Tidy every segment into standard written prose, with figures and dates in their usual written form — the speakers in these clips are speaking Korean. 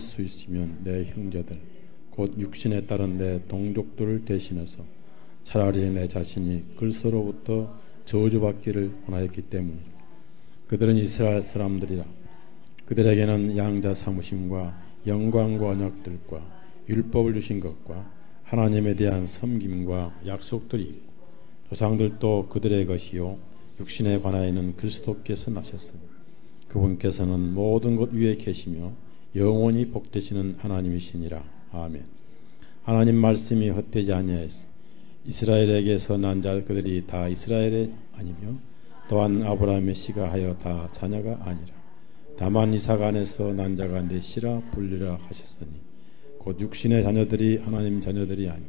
수 있으면 내 형제들 곧 육신에 따른 내 동족들을 대신해서 차라리 내 자신이 글서로부터 저주받기를 원하였기 때문이다. 그들은 이스라엘 사람들이라. 그들에게는 양자 삼으심과 영광과 언약들과 율법을 주신 것과 하나님에 대한 섬김과 약속들이 있고 조상들도 그들의 것이요 육신에 관하여는 그리스도께서 나셨으니 그분께서는 모든 것 위에 계시며 영원히 복되시는 하나님이시니라. 아멘. 하나님 말씀이 헛되지 아니하였으니 이스라엘에게서 난 자 그들이 다 이스라엘이 아니며 또한 아브라함의 씨가 하여 다 자녀가 아니라 다만 이삭 안에서 난 자가 내 씨라 불리라 하셨으니 곧 육신의 자녀들이 하나님 자녀들이 아니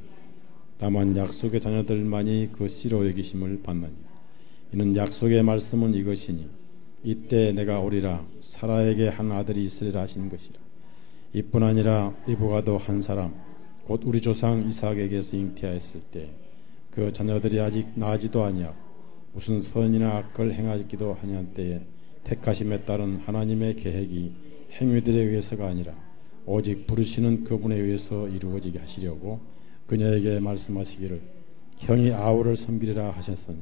다만 약속의 자녀들만이 그 씨로 여기심을 받느니 이는 약속의 말씀은 이것이니 이때 내가 오리라 사라에게 한 아들이 있으리라 하신 것이라. 이뿐 아니라 리브가도 한 사람 곧 우리 조상 이삭에게서 잉태하였을 때 그 자녀들이 아직 나지도 아니하고 무슨 선이나 악을 행하기도 아니한 때에 택하심에 따른 하나님의 계획이 행위들에 의해서가 아니라 오직 부르시는 그분에 의해서 이루어지게 하시려고 그녀에게 말씀하시기를 형이 아우를 섬기리라 하셨으니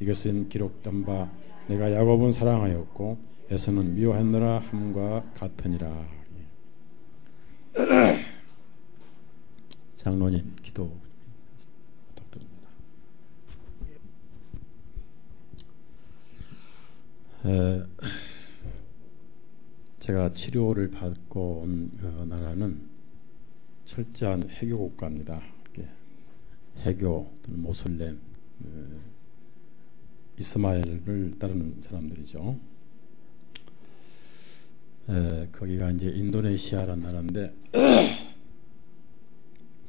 이것은 기록된 바 내가 야곱은 사랑하였고 에서는 미워했노라 함과 같으니라. 장로님 기도 부탁드립니다. 제가 치료를 받고 온 나라는 철저한 해교 국가입니다. 해교 또는 모슬렘 이스마엘을 따르는 사람들이죠. 거기가 이제 인도네시아라는 나라인데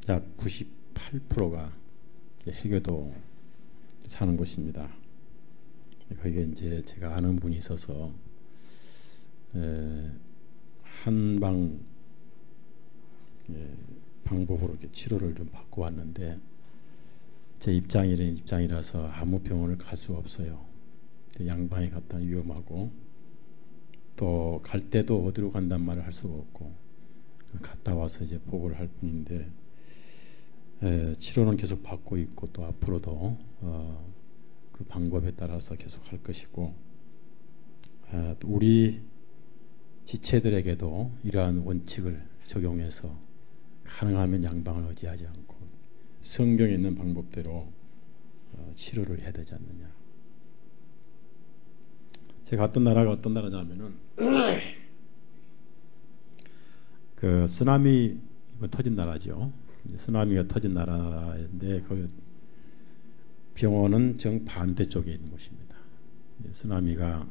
약 98%가 해교도 사는 곳입니다. 거기에 이제 제가 아는 분이 있어서 한방 방법으로 이렇게 치료를 좀 받고 왔는데 제 입장이라서 아무 병원을 갈 수가 없어요. 양방에 갔다 위험하고 또 갈 때도 어디로 간단 말을 할 수가 없고 갔다 와서 이제 보고를 할 뿐인데 치료는 계속 받고 있고 또 앞으로도 그 방법에 따라서 계속 할 것이고 또 우리 지체들에게도 이러한 원칙을 적용해서 가능하면 양방을 의지하지 않고 성경에 있는 방법대로 치료를 해야 되지 않느냐. 제가 갔던 나라가 어떤 나라냐면은 그 쓰나미 터진 나라죠. 쓰나미가 터진 나라인데 그 병원은 정반대 쪽에 있는 곳입니다. 쓰나미가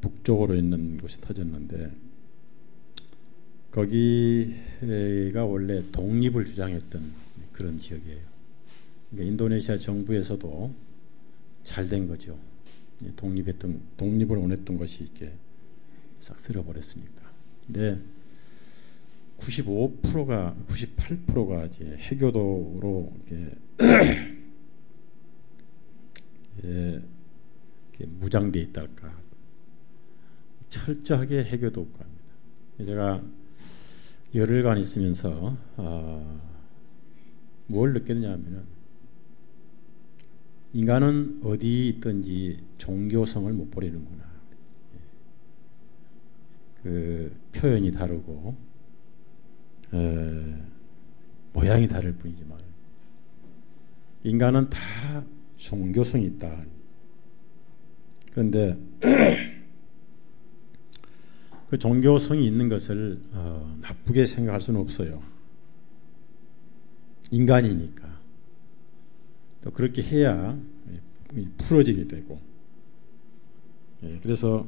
북쪽으로 있는 곳이 터졌는데 거기가 원래 독립을 주장했던 그런 지역이에요. 그러니까 인도네시아 정부에서도 잘 된 거죠. 독립을 원했던 것이 이렇게 싹 쓸어버렸으니까. 근데 98%가 이제 해교도로 이렇게 무장돼 있달까. 철저하게 해교도 국가입니다. 제가 열흘간 있으면서 뭘 느꼈냐면은 인간은 어디 있든지 종교성을 못 버리는구나. 그 표현이 다르고 모양이 다를 뿐이지만 인간은 다 종교성이 있다. 그런데 그 종교성이 있는 것을 나쁘게 생각할 수는 없어요. 인간이니까. 또 그렇게 해야 풀어지게 되고. 그래서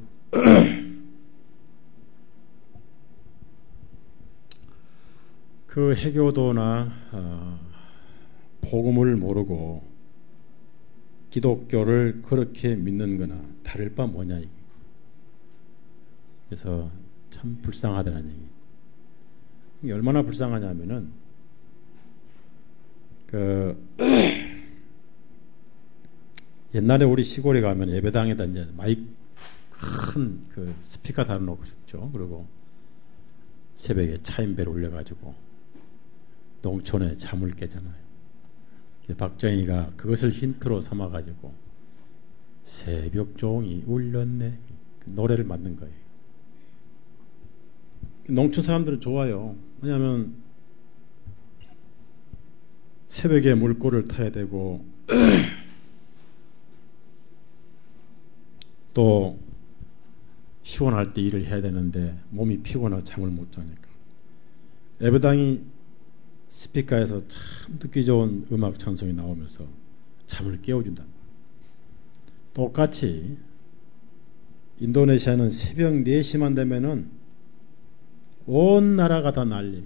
그 해교도나 복음을 모르고 기독교를 그렇게 믿는 거나 다를 바 뭐냐 이게. 그래서 참 불쌍하다는 얘기. 이게 얼마나 불쌍하냐면은 옛날에 우리 시골에 가면 예배당에다 이제 마이크 큰 그 스피커 달아놓고 있죠. 그리고 새벽에 차인배를 올려가지고 농촌에 잠을 깨잖아요. 박정희가 그것을 힌트로 삼아가지고 새벽종이 울렸네 그 노래를 만든 거예요. 농촌 사람들은 좋아요. 왜냐하면 새벽에 물꼬를 타야 되고 또 시원할 때 일을 해야 되는데 몸이 피곤하고 잠을 못 자니까 예배당이 스피커에서 참 듣기 좋은 음악 찬송이 나오면서 잠을 깨워준다. 똑같이 인도네시아는 새벽 4시만 되면은 온 나라가 다 난리.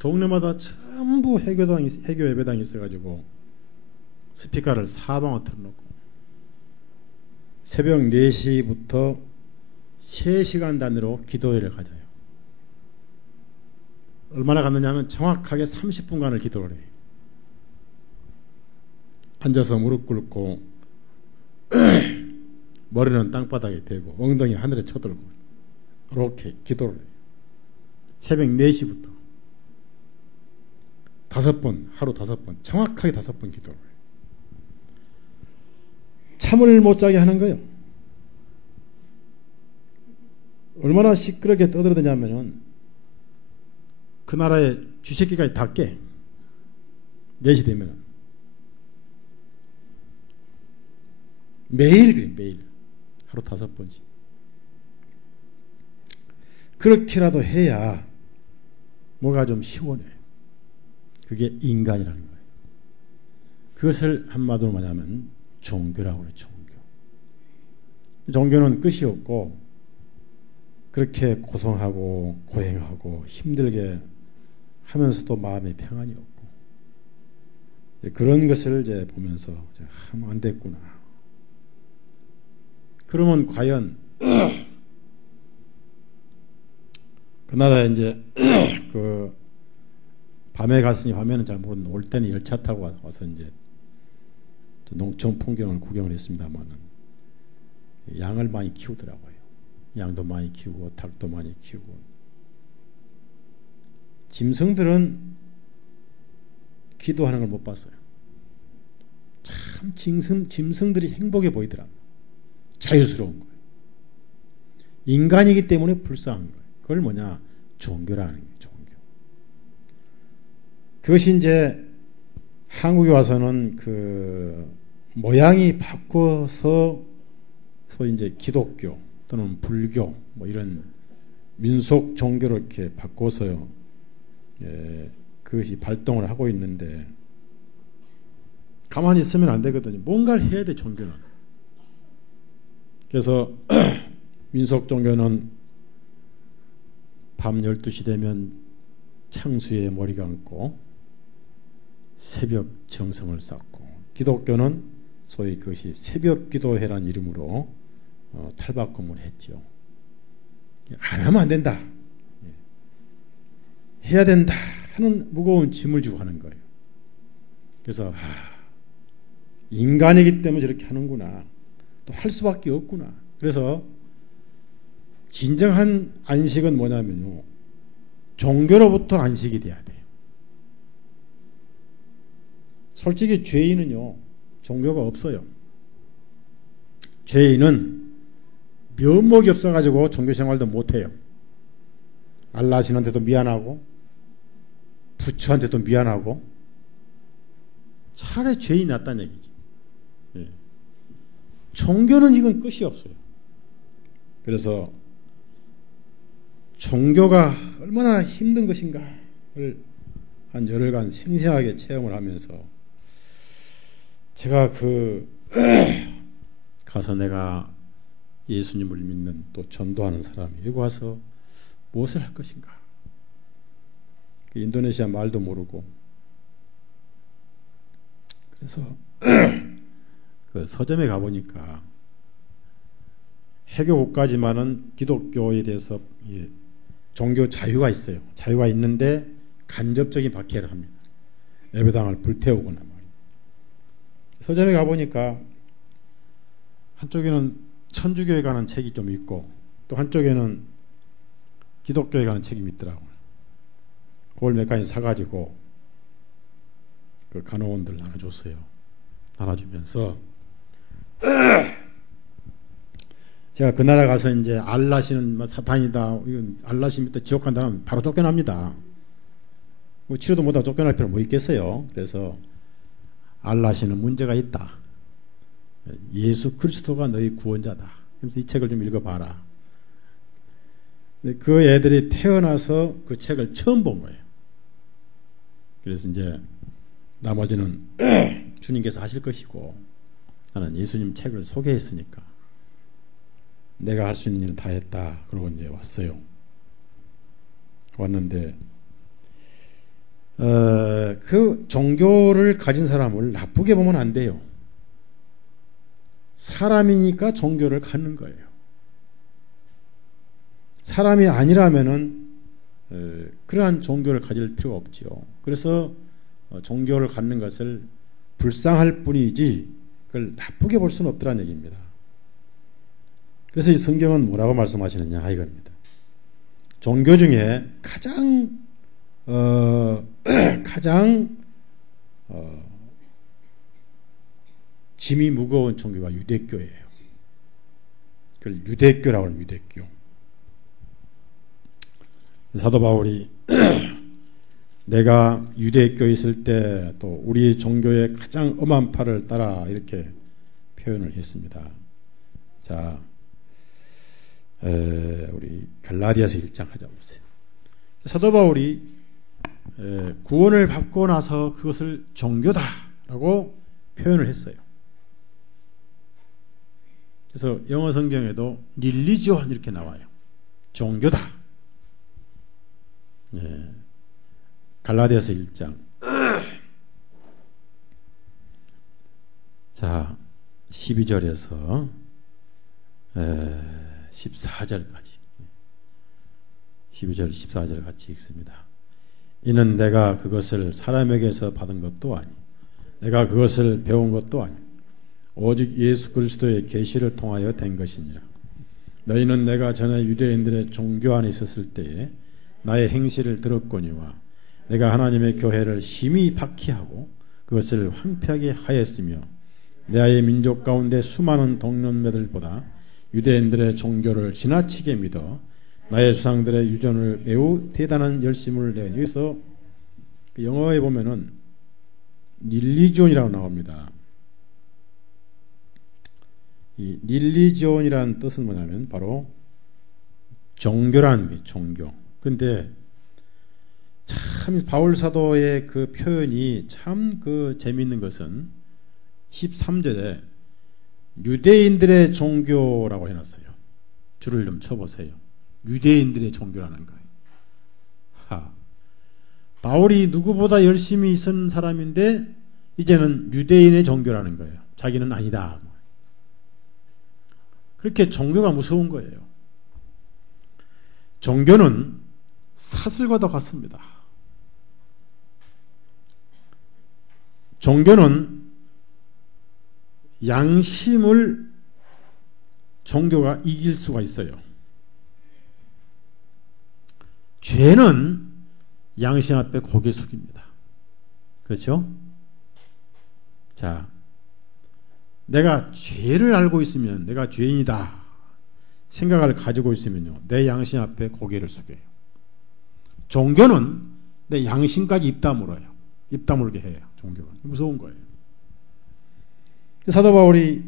동네마다 전부 해교 예배당이 있어가지고 스피커를 사방으로 틀어놓고 새벽 4시부터 3시간 단위로 기도회를 가져요. 얼마나 갔느냐 하면 정확하게 30분간을 기도를 해요. 앉아서 무릎 꿇고 머리는 땅바닥에 대고 엉덩이 하늘에 쳐들고 이렇게 기도를 해요. 새벽 4시부터 5번, 하루 5번, 정확하게 5번 기도를 해요. 잠을 못 자게 하는 거예요. 얼마나 시끄럽게 떠들어대냐면은 그 나라의 쥐새끼가 다 깨. 4시 되면은 매일 그래, 매일 하루 5번씩. 그렇게라도 해야 뭐가 좀 시원해. 그게 인간이라는 거예요. 그것을 한마디로 말하면 종교라고 그래요. 종교. 종교는 끝이 없고 그렇게 고생하고 고행하고 힘들게 하면서도 마음에 평안이 없고 그런 것을 이제 보면서 하면 안 됐구나. 그러면 과연 그 나라에 이제 그 밤에 갔으니 밤에는 잘 모르는데 올 때는 열차 타고 와서 이제 농촌 풍경을 구경을 했습니다만은 양을 많이 키우더라고요. 양도 많이 키우고 닭도 많이 키우고 짐승들은 기도하는 걸 못 봤어요. 참 짐승들이 행복해 보이더라. 자유스러운 거예요. 인간이기 때문에 불쌍한 거예요. 그걸 뭐냐? 종교라는 거예요. 종교. 그것이 이제 한국에 와서는 그 모양이 바꿔서 소위 이제 기독교 또는 불교 뭐 이런 민속 종교를 이렇게 바꿔서요. 그것이 발동을 하고 있는데 가만히 있으면 안 되거든요. 뭔가를 해야 돼 종교는. 그래서 민속 종교는 밤 12시 되면 창수에 머리 감고 새벽 정성을 쌓고 기독교는 소위 그것이 새벽 기도회라는 이름으로 탈바꿈을 했죠. 안 하면 안 된다. 해야 된다 하는 무거운 짐을 주고 하는 거예요. 그래서 인간이기 때문에 저렇게 하는구나. 또 할 수밖에 없구나. 그래서 진정한 안식은 뭐냐면요. 종교로부터 안식이 돼야 돼요. 솔직히 죄인은요. 종교가 없어요. 죄인은 면목이 없어가지고 종교생활도 못해요. 알라신한테도 미안하고 부처한테도 미안하고 차라리 죄인이 낫다는 얘기지. 예. 종교는 이건 끝이 없어요. 그래서 종교가 얼마나 힘든 것인가를 한 열흘간 생생하게 체험을 하면서 제가 가서 내가 예수님을 믿는 또 전도하는 사람이 여기 와서 무엇을 할 것인가? 인도네시아 말도 모르고 그래서 그 서점에 가보니까 해교 국가지만은 기독교에 대해서 종교 자유가 있어요. 자유가 있는데 간접적인 박해를 합니다. 예배당을 불태우거나 말이에요. 서점에 가보니까 한쪽에는 천주교에 관한 책이 좀 있고 또 한쪽에는 기독교에 관한 책이 있더라고요. 그걸 몇 가지 사가지고 그 간호원들 나눠줬어요. 나눠주면서 제가 그 나라 가서 이제 알라시는 뭐 사탄이다, 알라시 밑에 지옥 간다면 바로 쫓겨납니다. 뭐 치료도 못하고 쫓겨날 필요 뭐 있겠어요. 그래서 알라시는 문제가 있다. 예수 그리스도가 너희 구원자다. 그래서 이 책을 좀 읽어봐라. 그 애들이 태어나서 그 책을 처음 본 거예요. 그래서 이제 나머지는 주님께서 하실 것이고 나는 예수님 책을 소개했으니까 내가 할 수 있는 일은 다 했다. 그러고 이제 왔어요. 왔는데 그 종교를 가진 사람을 나쁘게 보면 안 돼요. 사람이니까 종교를 갖는 거예요. 사람이 아니라면은 그러한 종교를 가질 필요가 없죠. 그래서 종교를 갖는 것을 불쌍할 뿐이지 그걸 나쁘게 볼 수는 없더라는 얘기입니다. 그래서 이 성경은 뭐라고 말씀하시느냐 이겁니다. 종교 중에 가장 짐이 무거운 종교가 유대교예요. 그걸 유대교라고 하는 유대교. 사도 바울이 내가 유대교에 있을 때 또 우리 종교의 가장 엄한 팔을 따라 이렇게 표현을 했습니다. 자, 우리 갈라디아서 1장 하자 보세요. 사도 바울이 구원을 받고 나서 그것을 종교다라고 표현을 했어요. 그래서 영어 성경에도 릴리지온 이렇게 나와요. 종교다. 갈라디아서 1장. 자, 12절에서 14절까지. 12절, 14절 같이 읽습니다. 이는 내가 그것을 사람에게서 받은 것도 아니, 내가 그것을 배운 것도 아니, 오직 예수 그리스도의 계시를 통하여 된 것이니라. 너희는 내가 전에 유대인들의 종교 안에 있었을 때에 나의 행실을 들었거니와 내가 하나님의 교회를 심히 박해하고 그것을 황폐하게 하였으며 내 아의 민족 가운데 수많은 동년배들보다 유대인들의 종교를 지나치게 믿어 나의 조상들의 유전을 매우 대단한 열심을 내. 여기서 영어에 보면은 릴리존이라고 나옵니다. 이 릴리존이라는 뜻은 뭐냐면 바로 종교라는 게 종교. 그런데 참 바울 사도의 그 표현이 참 그 재미있는 것은 13절에 유대인들의 종교라고 해놨어요. 줄을 좀 쳐보세요. 유대인들의 종교라는 거예요. 바울이 누구보다 열심히 쓴 사람인데 이제는 유대인의 종교라는 거예요. 자기는 아니다. 그렇게 종교가 무서운 거예요. 종교는 사슬과도 같습니다. 종교는 양심을 종교가 이길 수가 있어요. 죄는 양심 앞에 고개 숙입니다. 그렇죠? 자, 내가 죄를 알고 있으면 내가 죄인이다 생각을 가지고 있으면요, 내 양심 앞에 고개를 숙여요. 종교는 내 양심까지 입 다물어요. 입 다물게 해요. 종교가 무서운 거예요. 사도 바울이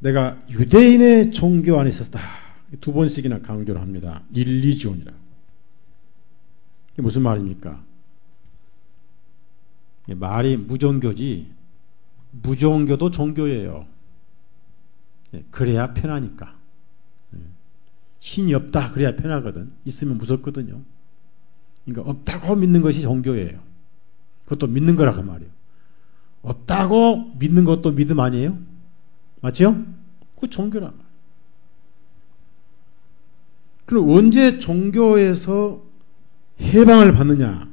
내가 유대인의 종교 안에 있었다 두 번씩이나 강조를 합니다. 릴리지온이라고. 이게 무슨 말입니까? 말이 무종교지 무종교도 종교예요. 그래야 편하니까. 신이 없다 그래야 편하거든. 있으면 무섭거든요. 그러니까 없다고 믿는 것이 종교예요. 그것도 믿는 거라고 말이에요. 없다고 믿는 것도 믿음 아니에요? 맞죠? 그 종교란 말이에요. 그럼 언제 종교에서 해방을 받느냐?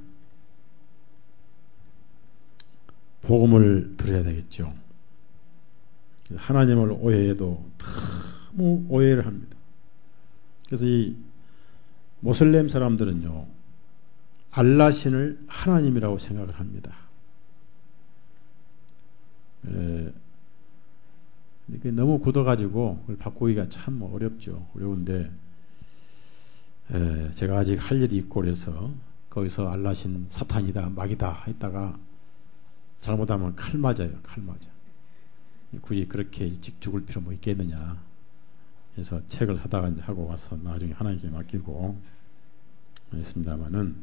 복음을 들어야 되겠죠. 하나님을 오해해도 너무 오해를 합니다. 그래서 이 모슬렘 사람들은요, 알라신을 하나님이라고 생각을 합니다. 이게 너무 굳어가지고 그걸 바꾸기가 참 어렵죠. 어려운데 제가 아직 할 일이 있고 그래서 거기서 알라신 사탄이다 마귀다 했다가 잘못하면 칼 맞아요. 칼 맞아. 굳이 그렇게 일찍 죽을 필요 뭐 있겠느냐 해서 책을 사다가 하고 와서 나중에 하나님께 맡기고 했습니다마는,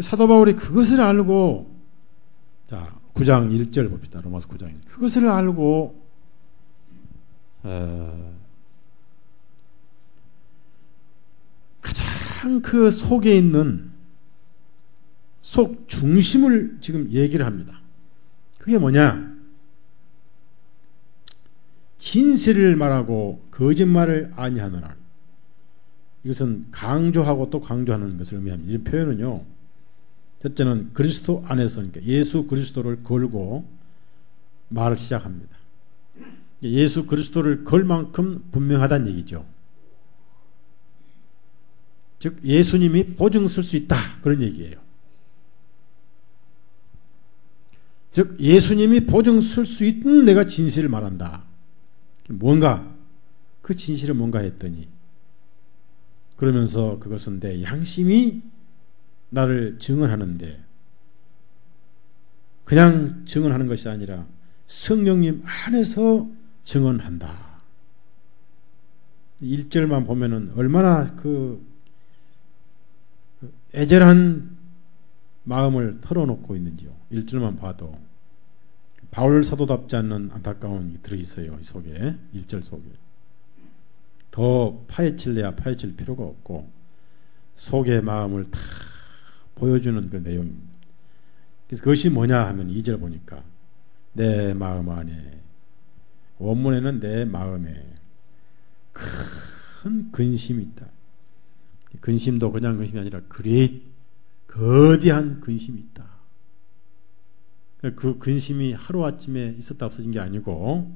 사도 바울이 그것을 알고, 자 9장 1절 봅시다. 로마서 9장 1절. 그것을 알고 가장 그 속에 있는 속 중심을 지금 얘기를 합니다. 그게 뭐냐? 진실을 말하고 거짓말을 아니하노라. 이것은 강조하고 또 강조하는 것을 의미합니다. 이 표현은요, 첫째는 그리스도 안에서, 그러니까 예수 그리스도를 걸고 말을 시작합니다. 예수 그리스도를 걸 만큼 분명하다는 얘기죠. 즉 예수님이 보증 쓸 수 있다, 그런 얘기예요. 즉 예수님이 보증 쓸 수 있는 내가 진실을 말한다. 뭔가 그 진실은 뭔가 했더니, 그러면서 그것은 내 양심이 나를 증언하는데, 그냥 증언하는 것이 아니라 성령님 안에서 증언한다. 1절만 보면은 얼마나 그 애절한 마음을 털어놓고 있는지요. 1절만 봐도 바울 사도답지 않는 안타까움이 들어있어요. 이 속에, 1절 속에. 더 파헤칠래야 파헤칠 필요가 없고 속의 마음을 다 보여주는 그 내용입니다. 그래서 그것이 뭐냐 하면 2절 보니까 내 마음 안에, 원문에는 내 마음에 큰 근심이 있다. 근심도 그냥 근심이 아니라 거대한 근심이 있다. 그 근심이 하루아침에 있었다 없어진 게 아니고,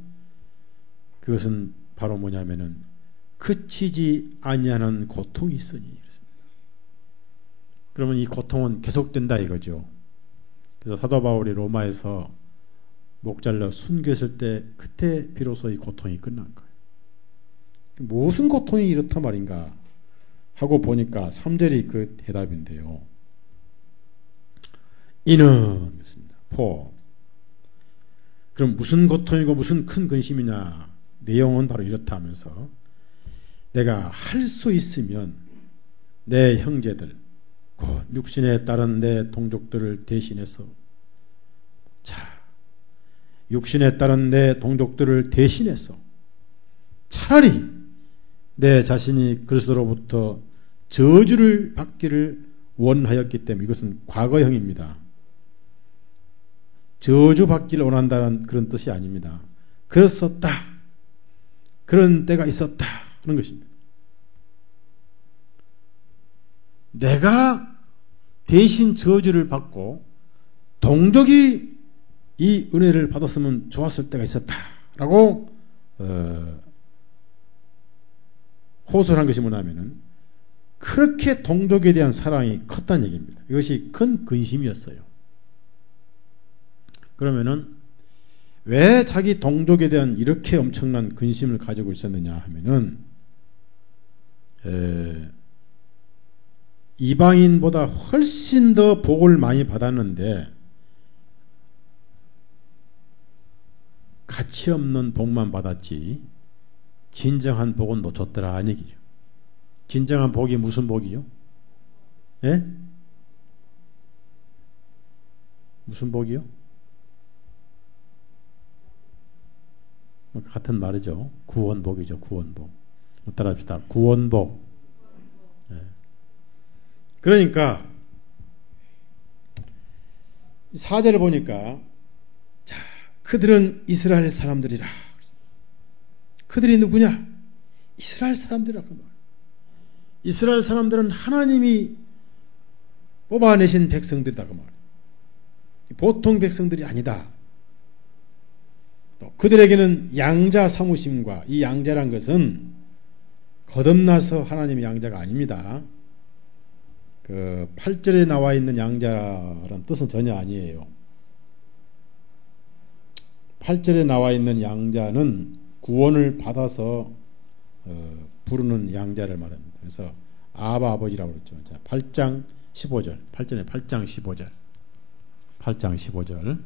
그것은 바로 뭐냐면은 그치지 아니하는 고통이 있으니 그렇습니다. 그러면 이 고통은 계속된다 이거죠. 그래서 사도 바울이 로마에서 목 잘려 순교했을 때 그때 비로소 이 고통이 끝난 거예요. 무슨 고통이 이렇단 말인가 하고 보니까 3절이 그 대답인데요. 이는 그렇습니다. 그럼 무슨 고통이고 무슨 큰 근심이냐? 내용은 바로 이렇다 하면서, 내가 할 수 있으면 내 형제들, 곧 육신에 따른 내 동족들을 대신해서, 자, 육신에 따른 내 동족들을 대신해서 차라리 내 자신이 그리스도로부터 저주를 받기를 원하였기 때문에, 이것은 과거형입니다. 저주받기를 원한다는 그런 뜻이 아닙니다. 그랬었다, 그런 때가 있었다 하는 것입니다. 내가 대신 저주를 받고 동족이 이 은혜를 받았으면 좋았을 때가 있었다라고 호소를 한 것이 뭐냐면은, 그렇게 동족에 대한 사랑이 컸다는 얘기입니다. 이것이 큰 근심이었어요. 그러면은 왜 자기 동족에 대한 이렇게 엄청난 근심을 가지고 있었느냐 하면은, 이방인보다 훨씬 더 복을 많이 받았는데 가치 없는 복만 받았지 진정한 복은 놓쳤더라 하는 얘기죠. 진정한 복이 무슨 복이요? 예? 무슨 복이요? 같은 말이죠. 구원복이죠. 구원복. 따라합시다. 구원복. 예. 그러니까 4절을 보니까, 자, 그들은 이스라엘 사람들이라. 그들이 누구냐? 이스라엘 사람들이라고 말해요. 이스라엘 사람들은 하나님이 뽑아내신 백성들이라고 말해요. 보통 백성들이 아니다. 또 그들에게는 양자 사무심과 이 양자란 것은 거듭나서 하나님의 양자가 아닙니다. 그 8절에 나와 있는 양자란 뜻은 전혀 아니에요. 8절에 나와 있는 양자는 구원을 받아서 부르는 양자를 말합니다. 그래서 아바 아버지라고 그랬죠. 자, 8장 15절. 8절에 8장 15절. 8장 15절.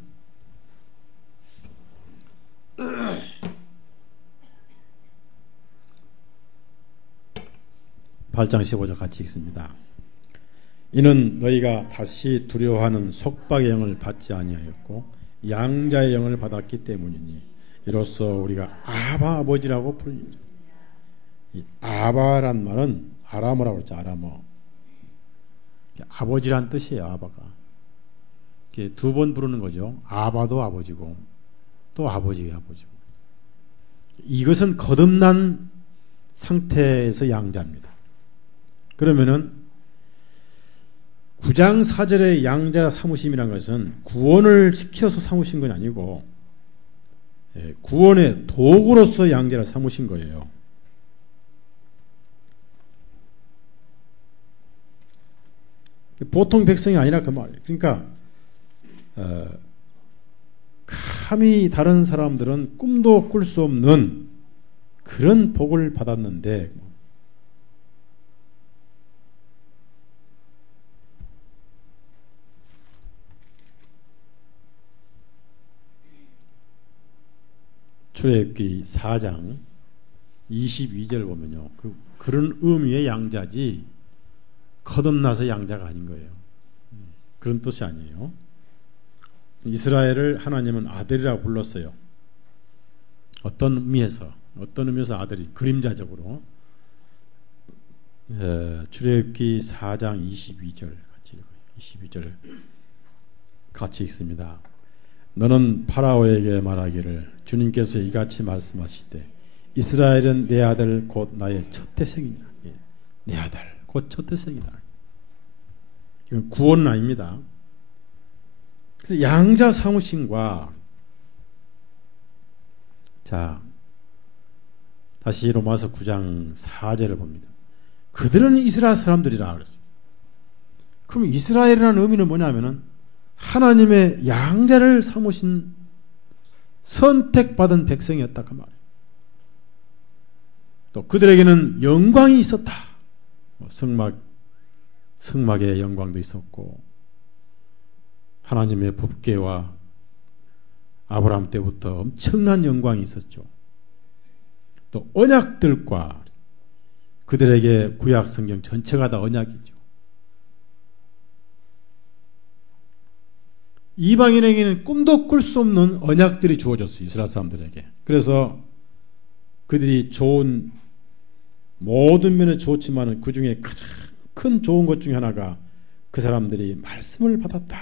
8장 15절 같이 읽습니다. 이는 너희가 다시 두려워하는 속박의 영을 받지 아니하였고 양자의 영을 받았기 때문이니 이로써 우리가 아바 아버지라고 부르니라. 이 아바란 말은 아람어라고 그랬죠. 아람어. 아버지란 뜻이에요. 아바가. 두 번 부르는 거죠. 아바도 아버지고 또 아버지의 아버지고. 이것은 거듭난 상태에서 양자입니다. 그러면은 9장 4절의 양자 사무심이란 것은 구원을 시켜서 삼으신 건 아니고 구원의 도구로서 양자를 삼으신 거예요. 보통 백성이 아니라 그 말이에요. 그러니까 감히 다른 사람들은 꿈도 꿀 수 없는 그런 복을 받았는데 출애굽기 4장 22절 보면요. 그런 의미의 양자지 거듭나서 양자가 아닌 거예요. 그런 뜻이 아니에요. 이스라엘을 하나님은 아들이라고 불렀어요. 어떤 의미에서 아들이 그림자적으로 출애굽기 4장 22절 같이 읽어요. 22절 같이 읽습니다. 너는 파라오에게 말하기를 주님께서 이같이 말씀하시되 이스라엘은 내 아들 곧 나의 첫 태생이다. 내 아들 곧 첫 태생이다. 이건 구원은 아닙니다. 그래서 양자 사무심과 자 다시 로마서 9장 4절을 봅니다. 그들은 이스라엘 사람들이라 그랬어요. 그럼 이스라엘이라는 의미는 뭐냐면은 하나님의 양자를 삼으신 선택받은 백성이었다 그 말이에요. 또 그들에게는 영광이 있었다. 성막의 영광도 있었고 하나님의 법궤와 아브라함 때부터 엄청난 영광이 있었죠. 또 언약들과 그들에게 구약 성경 전체가 다 언약이죠. 이방인에게는 꿈도 꿀 수 없는 언약들이 주어졌어요. 이스라엘 사람들에게. 그래서 그들이 좋은 모든 면에 좋지만 그 중에 가장 큰 좋은 것 중에 하나가 그 사람들이 말씀을 받았다.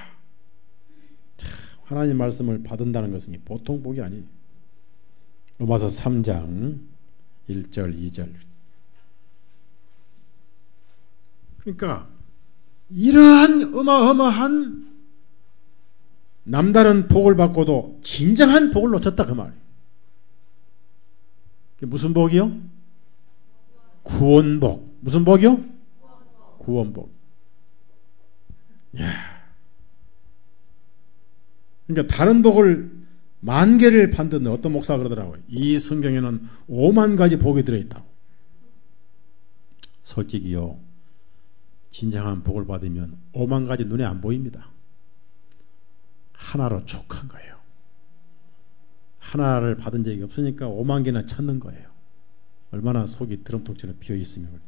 참, 하나님 말씀을 받는다는 것은 보통 복이 아니에요. 로마서 3장 1절 2절. 그러니까 이러한 어마어마한 남다른 복을 받고도 진정한 복을 놓쳤다 그 말이에요. 무슨 복이요? 구원복. 무슨 복이요? 구원복. 야. 그러니까 다른 복을 10,000개를 받는데 어떤 목사가 그러더라고요. 이 성경에는 5만 가지 복이 들어있다고. 솔직히요. 진정한 복을 받으면 5만 가지 눈에 안 보입니다. 하나로 족한 거예요. 하나를 받은 적이 없으니까 5만 개나 찾는 거예요. 얼마나 속이 드럼통처럼 비어있으면.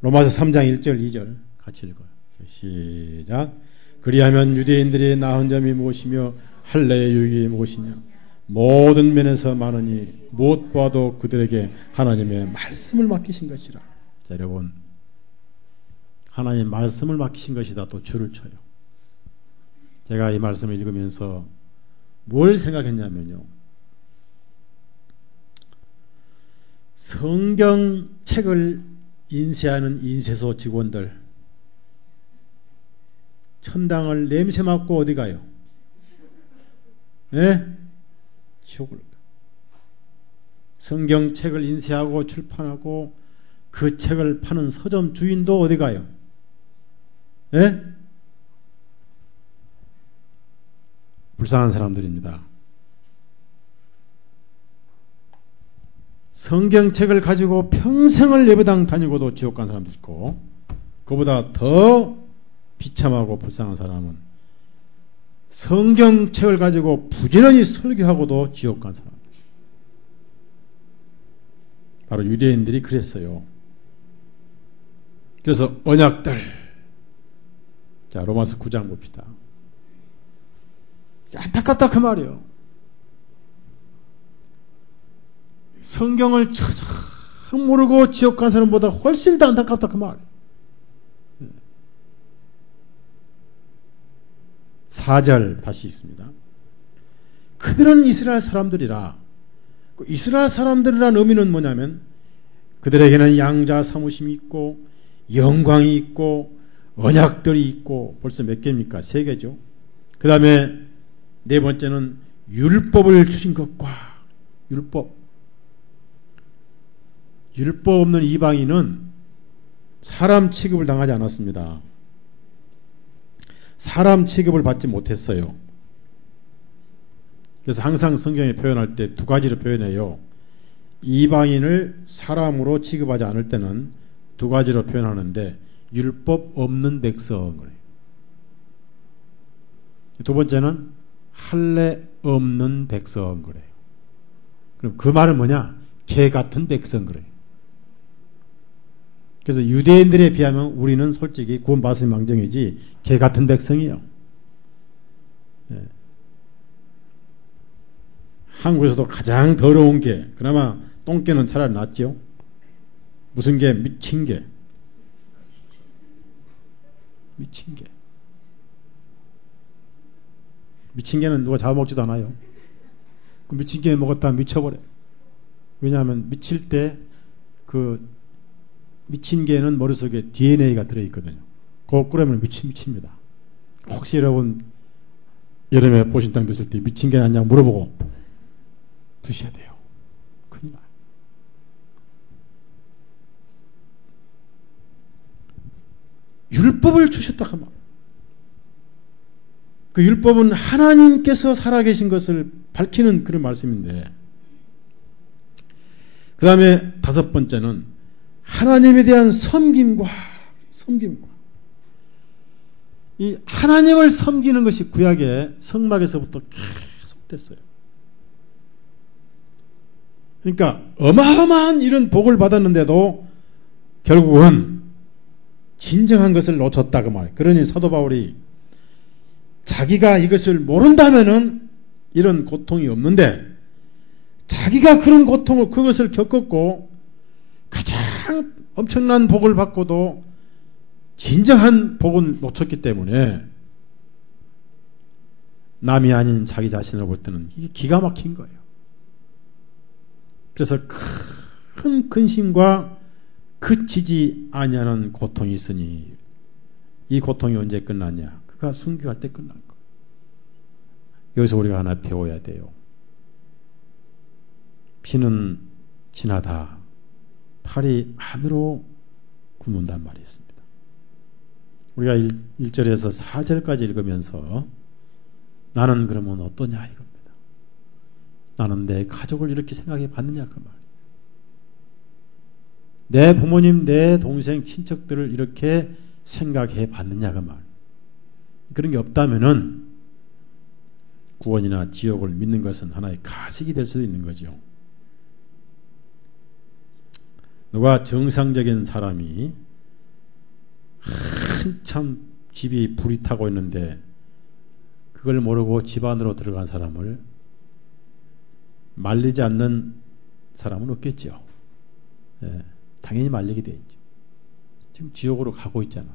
로마서 3장 1절 2절 같이 읽어요. 시작. 그리하면 유대인들이 나은 점이 무엇이며 할례의 유익이 무엇이냐. 모든 면에서 많으니 무엇 보아도 그들에게 하나님의 말씀을 맡기신 것이라. 자, 여러분 하나님 말씀을 맡기신 것이다 또 줄을 쳐요. 제가 이 말씀을 읽으면서 뭘 생각했냐면요. 성경책을 인쇄하는 인쇄소 직원들 천당을 냄새 맡고 어디 가요? 예? 지옥을 가. 성경책을 인쇄하고 출판하고 그 책을 파는 서점 주인도 어디 가요? 예? 불쌍한 사람들입니다. 성경책을 가지고 평생을 예배당 다니고도 지옥 간 사람도 있고, 그보다 더 비참하고 불쌍한 사람은 성경책을 가지고 부지런히 설교하고도 지옥 간 사람. 바로 유대인들이 그랬어요. 그래서 언약들, 자 로마서 9장 봅시다. 안타깝다 그 말이에요. 성경을 참 모르고 지옥 간 사람보다 훨씬 더 안타깝다 그 말이에요. 4절 다시 읽습니다. 그들은 이스라엘 사람들이라. 이스라엘 사람들이라는 의미는 뭐냐면 그들에게는 양자 사무심이 있고 영광이 있고 언약들이 있고, 벌써 몇 개입니까? 3개죠. 그 다음에 네 번째는 율법을 주신 것과 율법 없는 이방인은 사람 취급을 당하지 않았습니다. 사람 취급을 받지 못했어요. 그래서 항상 성경에 표현할 때 2가지로 표현해요. 이방인을 사람으로 취급하지 않을 때는 2가지로 표현하는데, 율법 없는 백성, 두 번째는 할례 없는 백성, 그래요. 그럼 그 말은 뭐냐? 개 같은 백성, 그래요. 그래서 유대인들에 비하면 우리는 솔직히 구원받은 망정이지 개 같은 백성이에요. 네. 한국에서도 가장 더러운 개, 그나마 똥개는 차라리 낫죠. 무슨 개? 미친 개. 미친 개. 미친 개는 누가 잡아먹지도 않아요. 그 미친 개 먹었다 미쳐버려. 왜냐하면 미칠 때 그 미친 개는 머릿속에 DNA가 들어있거든요. 그거 끓으면 미칩니다. 혹시 여러분 여름에 보신탕 드실 때 미친 개 아니냐고 물어보고 드셔야 돼요. 큰일 나요. 율법을 주셨다 하면, 그 율법은 하나님께서 살아계신 것을 밝히는 그런 말씀인데, 그 다음에 5번째는 하나님에 대한 섬김과 이 하나님을 섬기는 것이 구약의 성막에서부터 계속 됐어요. 그러니까 어마어마한 이런 복을 받았는데도 결국은 진정한 것을 놓쳤다 그 말. 그러니 사도 바울이 자기가 이것을 모른다면은 이런 고통이 없는데, 자기가 그런 고통을, 그것을 겪었고 가장 엄청난 복을 받고도 진정한 복을 놓쳤기 때문에 남이 아닌 자기 자신을 볼 때는 이게 기가 막힌 거예요. 그래서 큰 근심과 그치지 아니하는 고통이 있으니, 이 고통이 언제 끝났냐? 그가 순교할 때 끝난 거. 여기서 우리가 하나 배워야 돼요. 피는 지나다 팔이 안으로 굽는단 말이 있습니다. 우리가 1절에서 4절까지 읽으면서 나는 그러면 어떠냐 이겁니다. 나는 내 가족을 이렇게 생각해 봤느냐 그 말. 내 부모님, 내 동생, 친척들을 이렇게 생각해 봤느냐 그 말. 그런 게 없다면은 구원이나 지옥을 믿는 것은 하나의 가식이 될 수도 있는 거죠. 누가 정상적인 사람이 한참 집이 불이 타고 있는데 그걸 모르고 집 안으로 들어간 사람을 말리지 않는 사람은 없겠죠. 예, 당연히 말리게 돼 있죠. 지금 지옥으로 가고 있잖아요.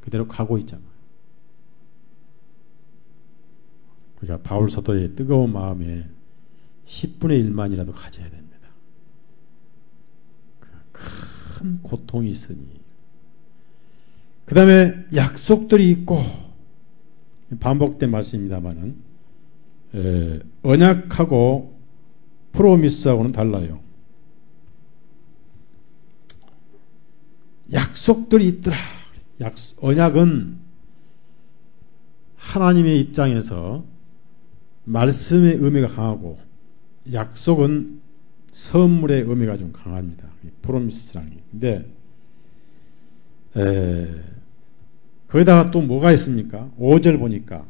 그대로 가고 있잖아요. 그러니까 바울 사도의 뜨거운 마음에 10분의 1만이라도 가져야 됩니다. 큰 고통이 있으니, 그 다음에 약속들이 있고, 반복된 말씀입니다만은 언약하고 프로미스하고는 달라요. 약속들이 있더라. 언약은 하나님의 입장에서 말씀의 의미가 강하고, 약속은 선물의 의미가 좀 강합니다. 프로미스라는 게. 근데 거기다가 또 뭐가 있습니까? 5절 보니까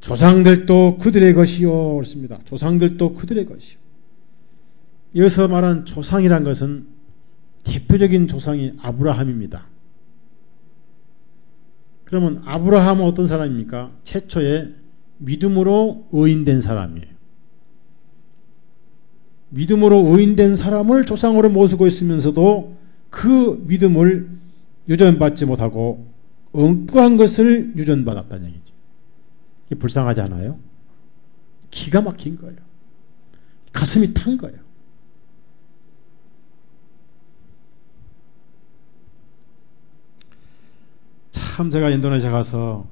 조상들도 그들의 것이요 그렇습니다. 조상들도 그들의 것이요. 여기서 말한 조상이란 것은 대표적인 조상이 아브라함입니다. 그러면 아브라함은 어떤 사람입니까? 최초의 믿음으로 의인된 사람이에요. 믿음으로 의인된 사람을 조상으로 모시고 있으면서도 그 믿음을 유전받지 못하고 엉뚱한 것을 유전받았다는 얘기죠. 이게 불쌍하지 않아요? 기가 막힌 거예요. 가슴이 탄 거예요. 참 제가 인도네시아 가서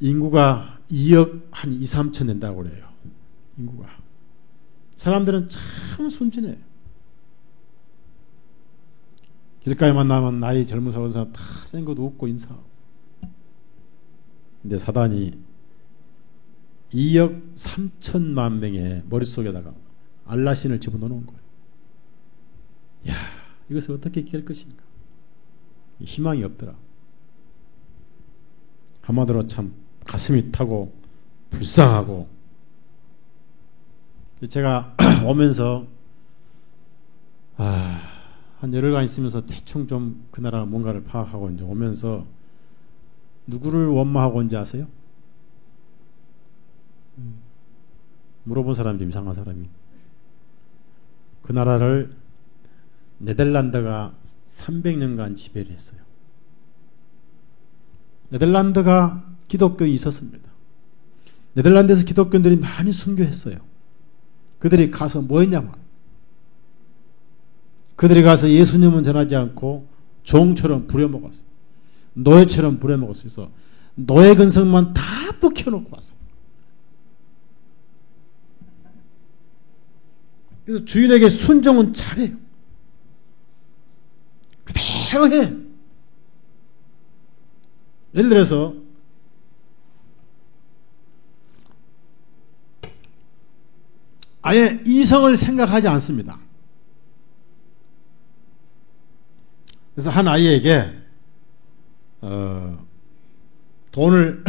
인구가 2억 한 2, 3천 된다고 그래요. 인구가. 사람들은 참 순진해요. 길가에 만나면 나이 젊은 사람 다 센 것도 웃고 인사하고. 근데 사단이 2억 3천만 명의 머릿속에다가 알라신을 집어넣는 거예요. 야, 이것을 어떻게 깨할 것인가? 희망이 없더라. 한마디로 참 가슴이 타고 불쌍하고. 제가 오면서 한 열흘간 있으면서 대충 좀 그 나라 뭔가를 파악하고 이제 오면서 누구를 원망하고 온지 아세요? 물어본 사람이 좀 이상한 사람이. 그 나라를 네덜란드가 300년간 지배를 했어요. 네덜란드가 기독교인이 있었습니다. 네덜란드에서 기독교인들이 많이 순교했어요. 그들이 가서 뭐 했냐면, 그들이 가서 예수님은 전하지 않고 종처럼 부려먹었어요. 노예처럼 부려먹었어요. 그래서 노예 근성만 다 벗겨놓고 왔어요. 그래서 주인에게 순종은 잘해요. 그대로 해. 예를 들어서 아예 이성을 생각하지 않습니다. 그래서 한 아이에게 돈을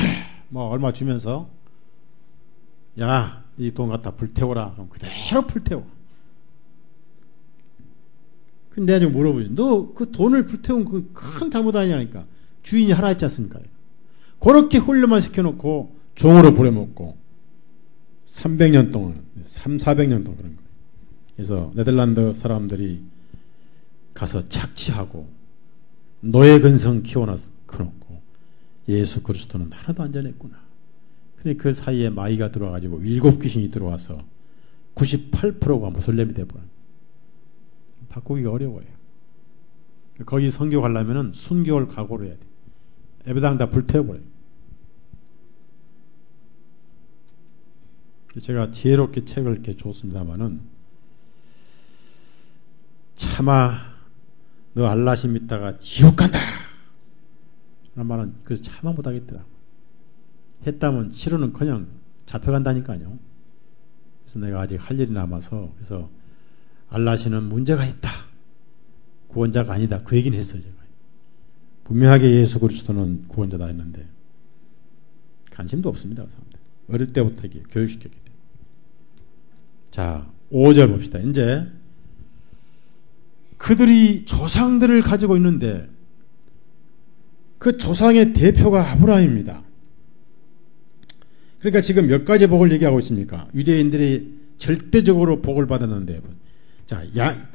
뭐 얼마 주면서 야, 이 돈 갖다 불태워라. 그럼 그대로 불태워. 근데 내가 좀 물어보지. 너 그 돈을 불태운 그 큰 잘못 아니냐니까. 주인이 하나 있지 않습니까? 그렇게 훈련만 시켜놓고 종으로 부려먹고 300년 동안 400년 동안 그런 거예요. 그래서 네덜란드 사람들이 가서 착취하고 노예 근성 키워놓고 예수 그리스도는 하나도 안 전했구나. 근데 그 사이에 마귀가 들어와가지고 7귀신이 들어와서 98%가 무슬림이 돼버려요. 바꾸기가 어려워요. 거기 선교 가려면 순교를 각오를 해야 돼. 예배당 다 불태워버려요. 제가 지혜롭게 책을 이렇게 줬습니다마는 차마 너 알라심 믿다가 지옥 간다 라는 말은 그래서 차마 못하겠더라. 했다면 치료는 그냥 잡혀간다니까요. 그래서 내가 아직 할 일이 남아서 그래서 알라시는 문제가 있다. 구원자가 아니다. 그 얘기는 했어요. 제가. 분명하게 예수 그리스도는 구원자다 했는데 관심도 없습니다. 그 사람들. 어릴 때부터 이렇게 교육시켰기 때문에. 자, 5절 봅시다. 이제 그들이 조상들을 가지고 있는데 그 조상의 대표가 아브라함입니다. 그러니까 지금 몇 가지 복을 얘기하고 있습니까? 유대인들이 절대적으로 복을 받았는데, 자,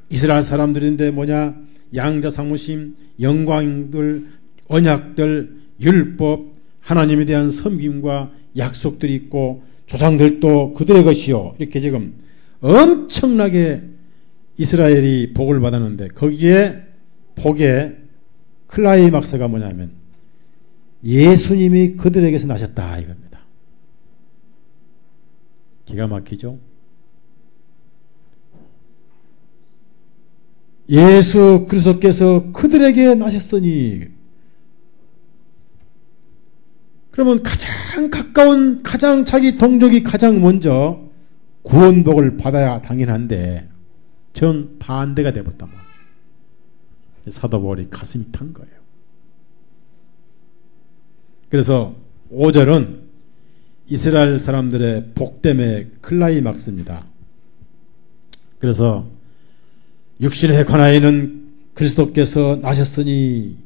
이스라엘 사람들인데 뭐냐? 양자 상무심, 영광들, 언약들, 율법, 하나님에 대한 섬김과 약속들이 있고 조상들도 그들의 것이요. 이렇게 지금 엄청나게 이스라엘이 복을 받았는데 거기에 복의 클라이막스가 뭐냐면 예수님이 그들에게서 나셨다 이겁니다. 기가 막히죠? 예수 그리스도께서 그들에게 나셨으니, 그러면 가장 가까운, 가장 자기 동족이 가장 먼저 구원복을 받아야 당연한데 정반대가 되었단 말이에요. 사도 바울이 가슴이 탄 거예요. 그래서 5절은 이스라엘 사람들의 복됨의 클라이막스입니다. 그래서 육신에 관하여는 그리스도께서 나셨으니,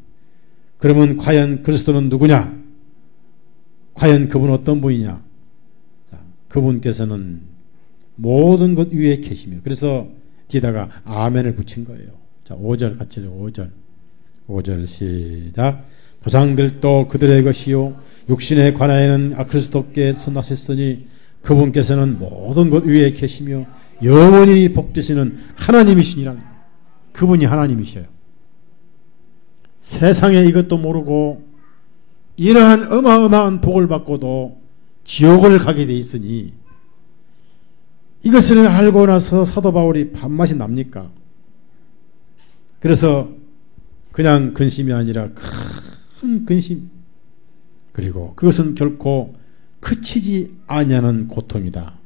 그러면 과연 그리스도는 누구냐? 과연 그분은 어떤 분이냐? 그분께서는 모든 것 위에 계시며, 그래서 뒤에다가 아멘을 붙인 거예요. 자, 5절 같이 5절 시작. 조상들도 그들의 것이요 육신에 관하여는 그리스도께서 나셨으니 그분께서는 모든 것 위에 계시며 영원히 복되시는 하나님이시니라. 그분이 하나님이셔요. 세상에 이것도 모르고 이러한 어마어마한 복을 받고도 지옥을 가게 돼 있으니, 이것을 알고 나서 사도 바울이 밥맛이 납니까? 그래서 그냥 근심이 아니라 큰 근심, 그리고 그것은 결코 그치지 아니하는 고통이다.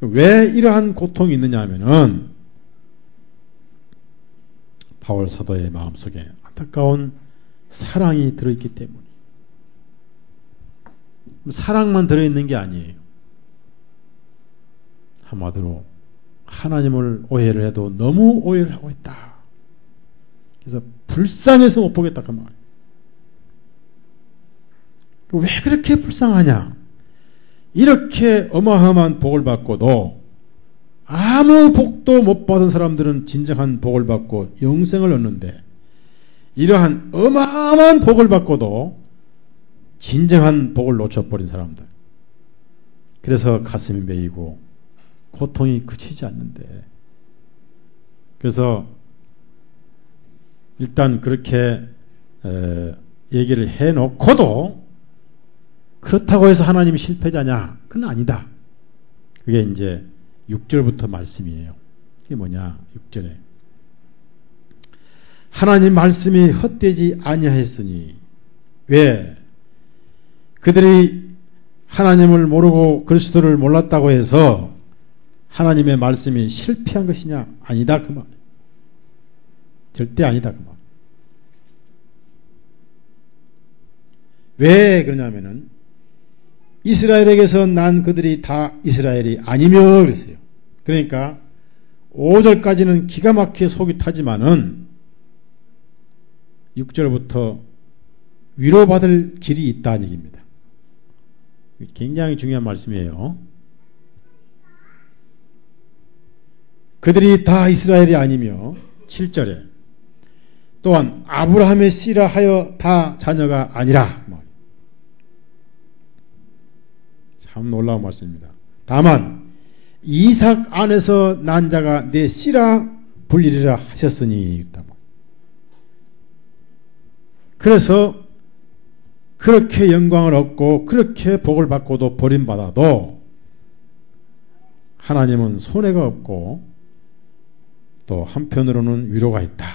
왜 이러한 고통이 있느냐 하면은 바울 사도의 마음속에 안타까운 사랑이 들어있기 때문에. 사랑만 들어있는 게 아니에요. 한마디로 하나님을 오해를 해도 너무 오해를 하고 있다. 그래서 불쌍해서 못 보겠다 그 말. 왜 그렇게 불쌍하냐? 이렇게 어마어마한 복을 받고도 아무 복도 못 받은 사람들은 진정한 복을 받고 영생을 얻는데, 이러한 어마어마한 복을 받고도 진정한 복을 놓쳐버린 사람들, 그래서 가슴이 메이고 고통이 그치지 않는데, 그래서 일단 그렇게 얘기를 해놓고도 그렇다고 해서 하나님이 실패자냐? 그건 아니다. 그게 이제 6절부터 말씀이에요. 그게 뭐냐? 6절에 하나님 말씀이 헛되지 아니하였으니, 왜? 그들이 하나님을 모르고 그리스도를 몰랐다고 해서 하나님의 말씀이 실패한 것이냐? 아니다 그 말. 절대 아니다 그 말. 왜 그러냐면은 이스라엘에게서 난 그들이 다 이스라엘이 아니며 그랬어요. 그러니까 5절까지는 기가 막히게 속이 타지만은 6절부터 위로받을 길이 있다는 얘기입니다. 굉장히 중요한 말씀이에요. 그들이 다 이스라엘이 아니며 7절에 또한 아브라함의 씨라 하여 다 자녀가 아니라. 참 놀라운 말씀입니다. 다만 이삭 안에서 난 자가 내 씨라 불리리라 하셨으니. 그래서 그렇게 영광을 얻고 그렇게 복을 받고도 버림받아도 하나님은 손해가 없고 또 한편으로는 위로가 있다.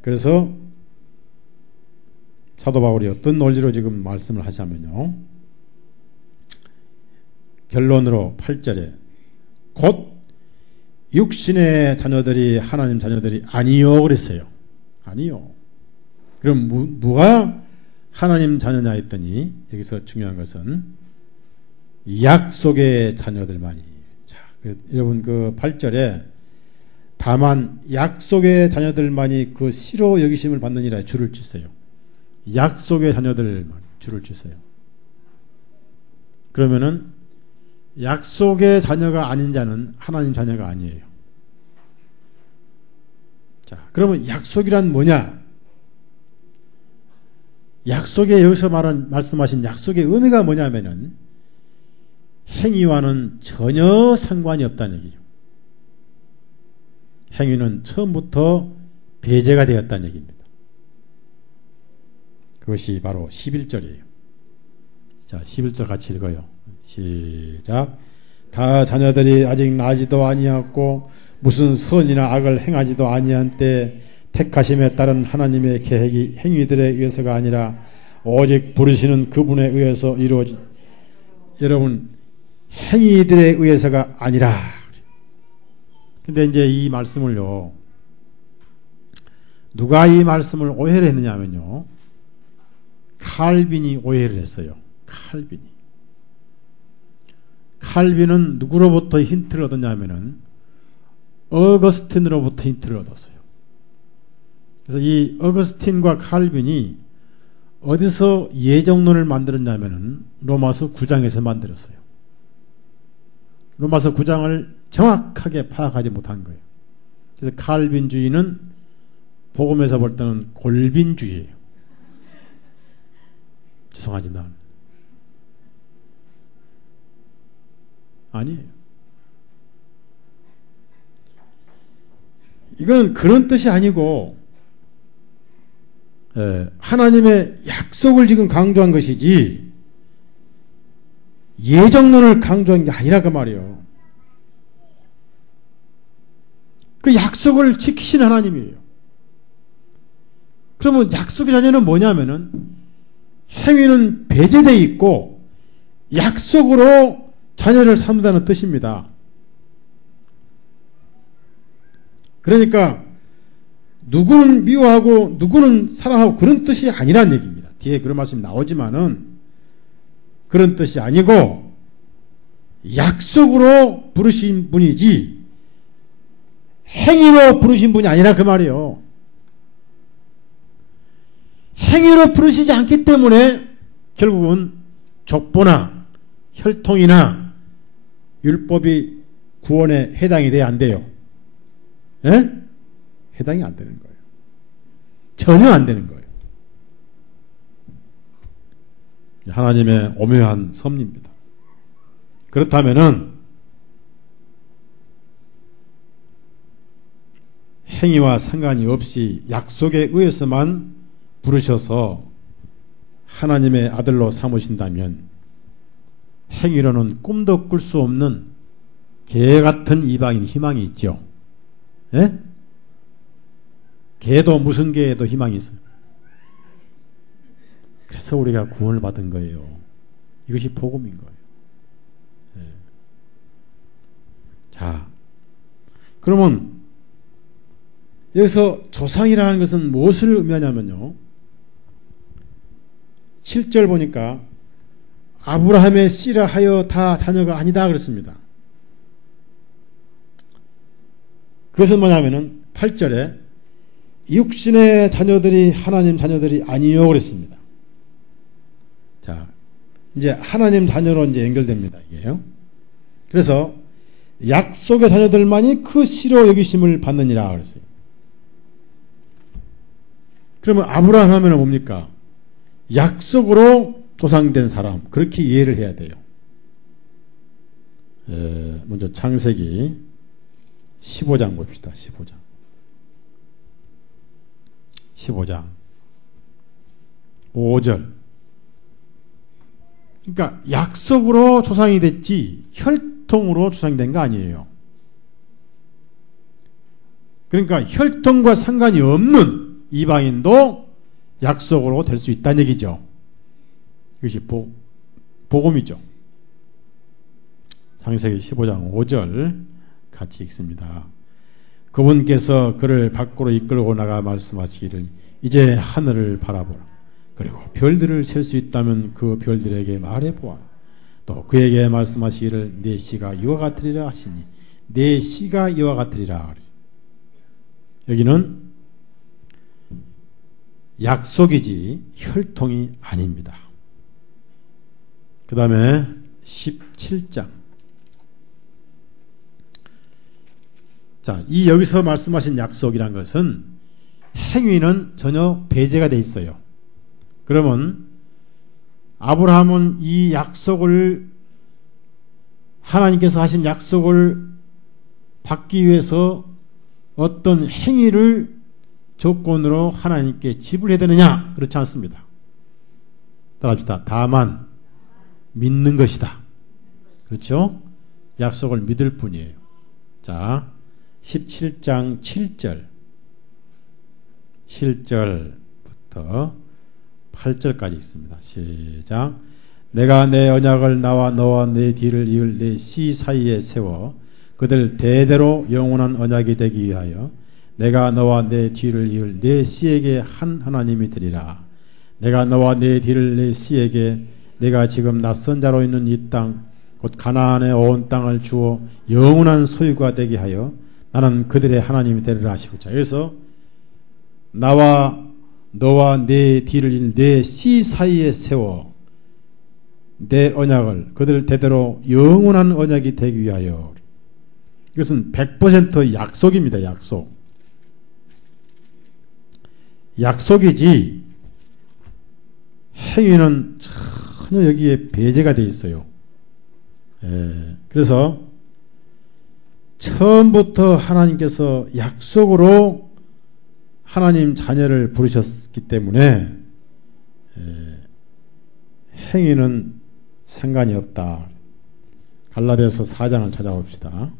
그래서 사도 바울이 어떤 논리로 지금 말씀을 하자면요, 결론으로 8절에 곧 육신의 자녀들이 하나님 자녀들이 아니요 그랬어요. 아니요. 그럼 누가 하나님 자녀냐 했더니 여기서 중요한 것은 약속의 자녀들만이. 자, 여러분 그 8절에 다만 약속의 자녀들만이 그 씨로 여기심을 받느니라 줄을 치세요. 약속의 자녀들만 줄을 치세요. 그러면은 약속의 자녀가 아닌 자는 하나님 자녀가 아니에요. 자, 그러면 약속이란 뭐냐? 약속에 여기서 말씀하신 약속의 의미가 뭐냐면은 행위와는 전혀 상관이 없다는 얘기죠. 행위는 처음부터 배제가 되었다는 얘기입니다. 그것이 바로 11절이에요. 자, 11절 같이 읽어요. 시작. 다 자녀들이 아직 나지도 아니하고 무슨 선이나 악을 행하지도 아니한 때 택하심에 따른 하나님의 계획이 행위들에 의해서가 아니라 오직 부르시는 그분에 의해서 이루어지. 여러분, 행위들에 의해서가 아니라. 근데 이제 이 말씀을요, 누가 이 말씀을 오해를 했느냐면요, 칼빈이 오해를 했어요. 칼빈은 누구로부터 힌트를 얻었냐면은 어거스틴으로부터 힌트를 얻었어요. 그래서 이 어거스틴과 칼빈이 어디서 예정론을 만들었냐면은 로마서 9장에서 만들었어요. 로마서 9장을 정확하게 파악하지 못한 거예요. 그래서 칼빈주의는 복음에서 볼 때는 골빈주의예요. 죄송하지만 아니에요. 이거는 그런 뜻이 아니고 하나님의 약속을 지금 강조한 것이지 예정론을 강조한 게 아니라 그 말이에요. 그 약속을 지키신 하나님이에요. 그러면 약속의 자녀는 뭐냐면은 행위는 배제되어 있고 약속으로 자녀를 삼는다는 뜻입니다. 그러니까 누구는 미워하고 누구는 사랑하고 그런 뜻이 아니란 얘기입니다. 뒤에 그런 말씀이 나오지만은 그런 뜻이 아니고 약속으로 부르신 분이지 행위로 부르신 분이 아니라 그 말이에요. 행위로 부르시지 않기 때문에 결국은 족보나 혈통이나 율법이 구원에 해당이 돼야 안 돼요. 에? 해당이 안 되는 거예요. 전혀 안 되는 거예요. 하나님의 오묘한 섭리입니다. 그렇다면은 행위와 상관이 없이 약속에 의해서만 부르셔서 하나님의 아들로 삼으신다면 행위로는 꿈도 꿀 수 없는 개 같은 이방인 희망이 있죠. 예? 개도 무슨 개에도 희망이 있어요. 그래서 우리가 구원을 받은 거예요. 이것이 복음인 거예요. 예. 자, 그러면 여기서 조상이라는 것은 무엇을 의미하냐면요, 7절 보니까 아브라함의 씨라 하여 다 자녀가 아니다 그랬습니다. 그것은 뭐냐면은 8절에 육신의 자녀들이 하나님 자녀들이 아니요 그랬습니다. 자, 이제 하나님 자녀로 이제 연결됩니다. 이게요. 그래서 약속의 자녀들만이 그 씨로 여기심을 받느니라 그랬어요. 그러면 아브라함 하면 뭡니까? 약속으로 조상된 사람, 그렇게 이해를 해야 돼요. 먼저 창세기 15장 봅시다. 15장 5절. 그러니까 약속으로 조상이 됐지 혈통으로 조상이 된 거 아니에요. 그러니까 혈통과 상관이 없는 이방인도 약속으로 될 수 있다는 얘기죠. 그것이 복음이죠. 창세기 15장 5절 같이 읽습니다. 그분께서 그를 밖으로 이끌고 나가 말씀하시기를 이제 하늘을 바라보라. 그리고 별들을 셀 수 있다면 그 별들에게 말해보아라. 또 그에게 말씀하시기를 내 씨가 이와 같으리라 하시니 내 씨가 이와 같으리라. 여기는 약속이지 혈통이 아닙니다. 그 다음에 17장. 자, 이 여기서 말씀하신 약속이란 것은 행위는 전혀 배제가 돼 있어요. 그러면 아브라함은 이 약속을, 하나님께서 하신 약속을 받기 위해서 어떤 행위를 조건으로 하나님께 지불해야 되느냐? 그렇지 않습니다. 따라합시다. 다만 믿는 것이다. 그렇죠? 약속을 믿을 뿐이에요. 자, 17장 7절부터 8절까지 있습니다. 시작. 내가 내 언약을 나와 너와 내 뒤를 이을 내 씨 사이에 세워 그들 대대로 영원한 언약이 되기 위하여 내가 너와 내 뒤를 이을 내 씨에게 한 하나님이 되리라. 내가 너와 내 뒤를 내 씨에게 내가 지금 낯선 자로 있는 이 땅 곧 가나안의 온 땅을 주어 영원한 소유가 되게 하여 나는 그들의 하나님이 되리라 하시고. 자, 그래서 나와 너와 내 뒤를 이을 내 씨 사이에 세워 내 언약을 그들 대대로 영원한 언약이 되기 위하여. 이것은 100% 약속입니다. 약속이지 행위는 전혀 여기에 배제가 되어 있어요. 그래서 처음부터 하나님께서 약속으로 하나님 자녀를 부르셨기 때문에 행위는 상관이 없다. 갈라디아서 4장을 찾아봅시다.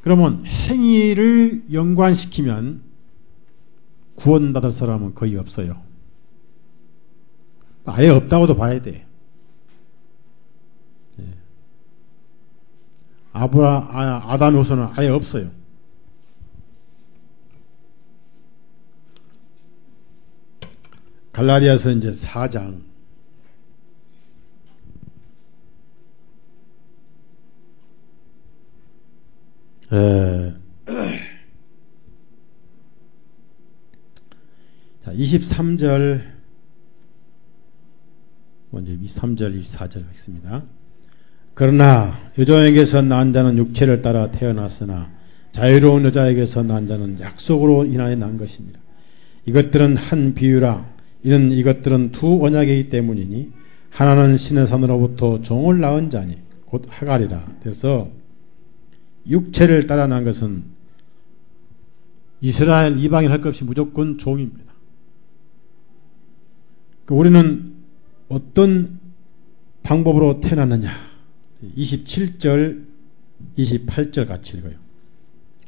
그러면 행위를 연관시키면 구원받을 사람은 거의 없어요. 아예 없다고도 봐야 돼. 아담의 후손은 아예 없어요. 갈라디아서 이제 4장 자, 23절 먼저 23절 24절 하겠습니다. 그러나 여자에게서 난 자는 육체를 따라 태어났으나 자유로운 여자에게서 난 자는 약속으로 인하여 난 것입니다. 이것들은 한 비유라. 이는 이것들은 두 언약이기 때문이니 하나는 신의 산으로부터 종을 낳은 자니 곧 하갈이라. 그래서 육체를 따라 난 것은 이스라엘 이방인 할 것 없이 무조건 종입니다. 우리는 어떤 방법으로 태어났느냐. 27절 28절 같이 읽어요.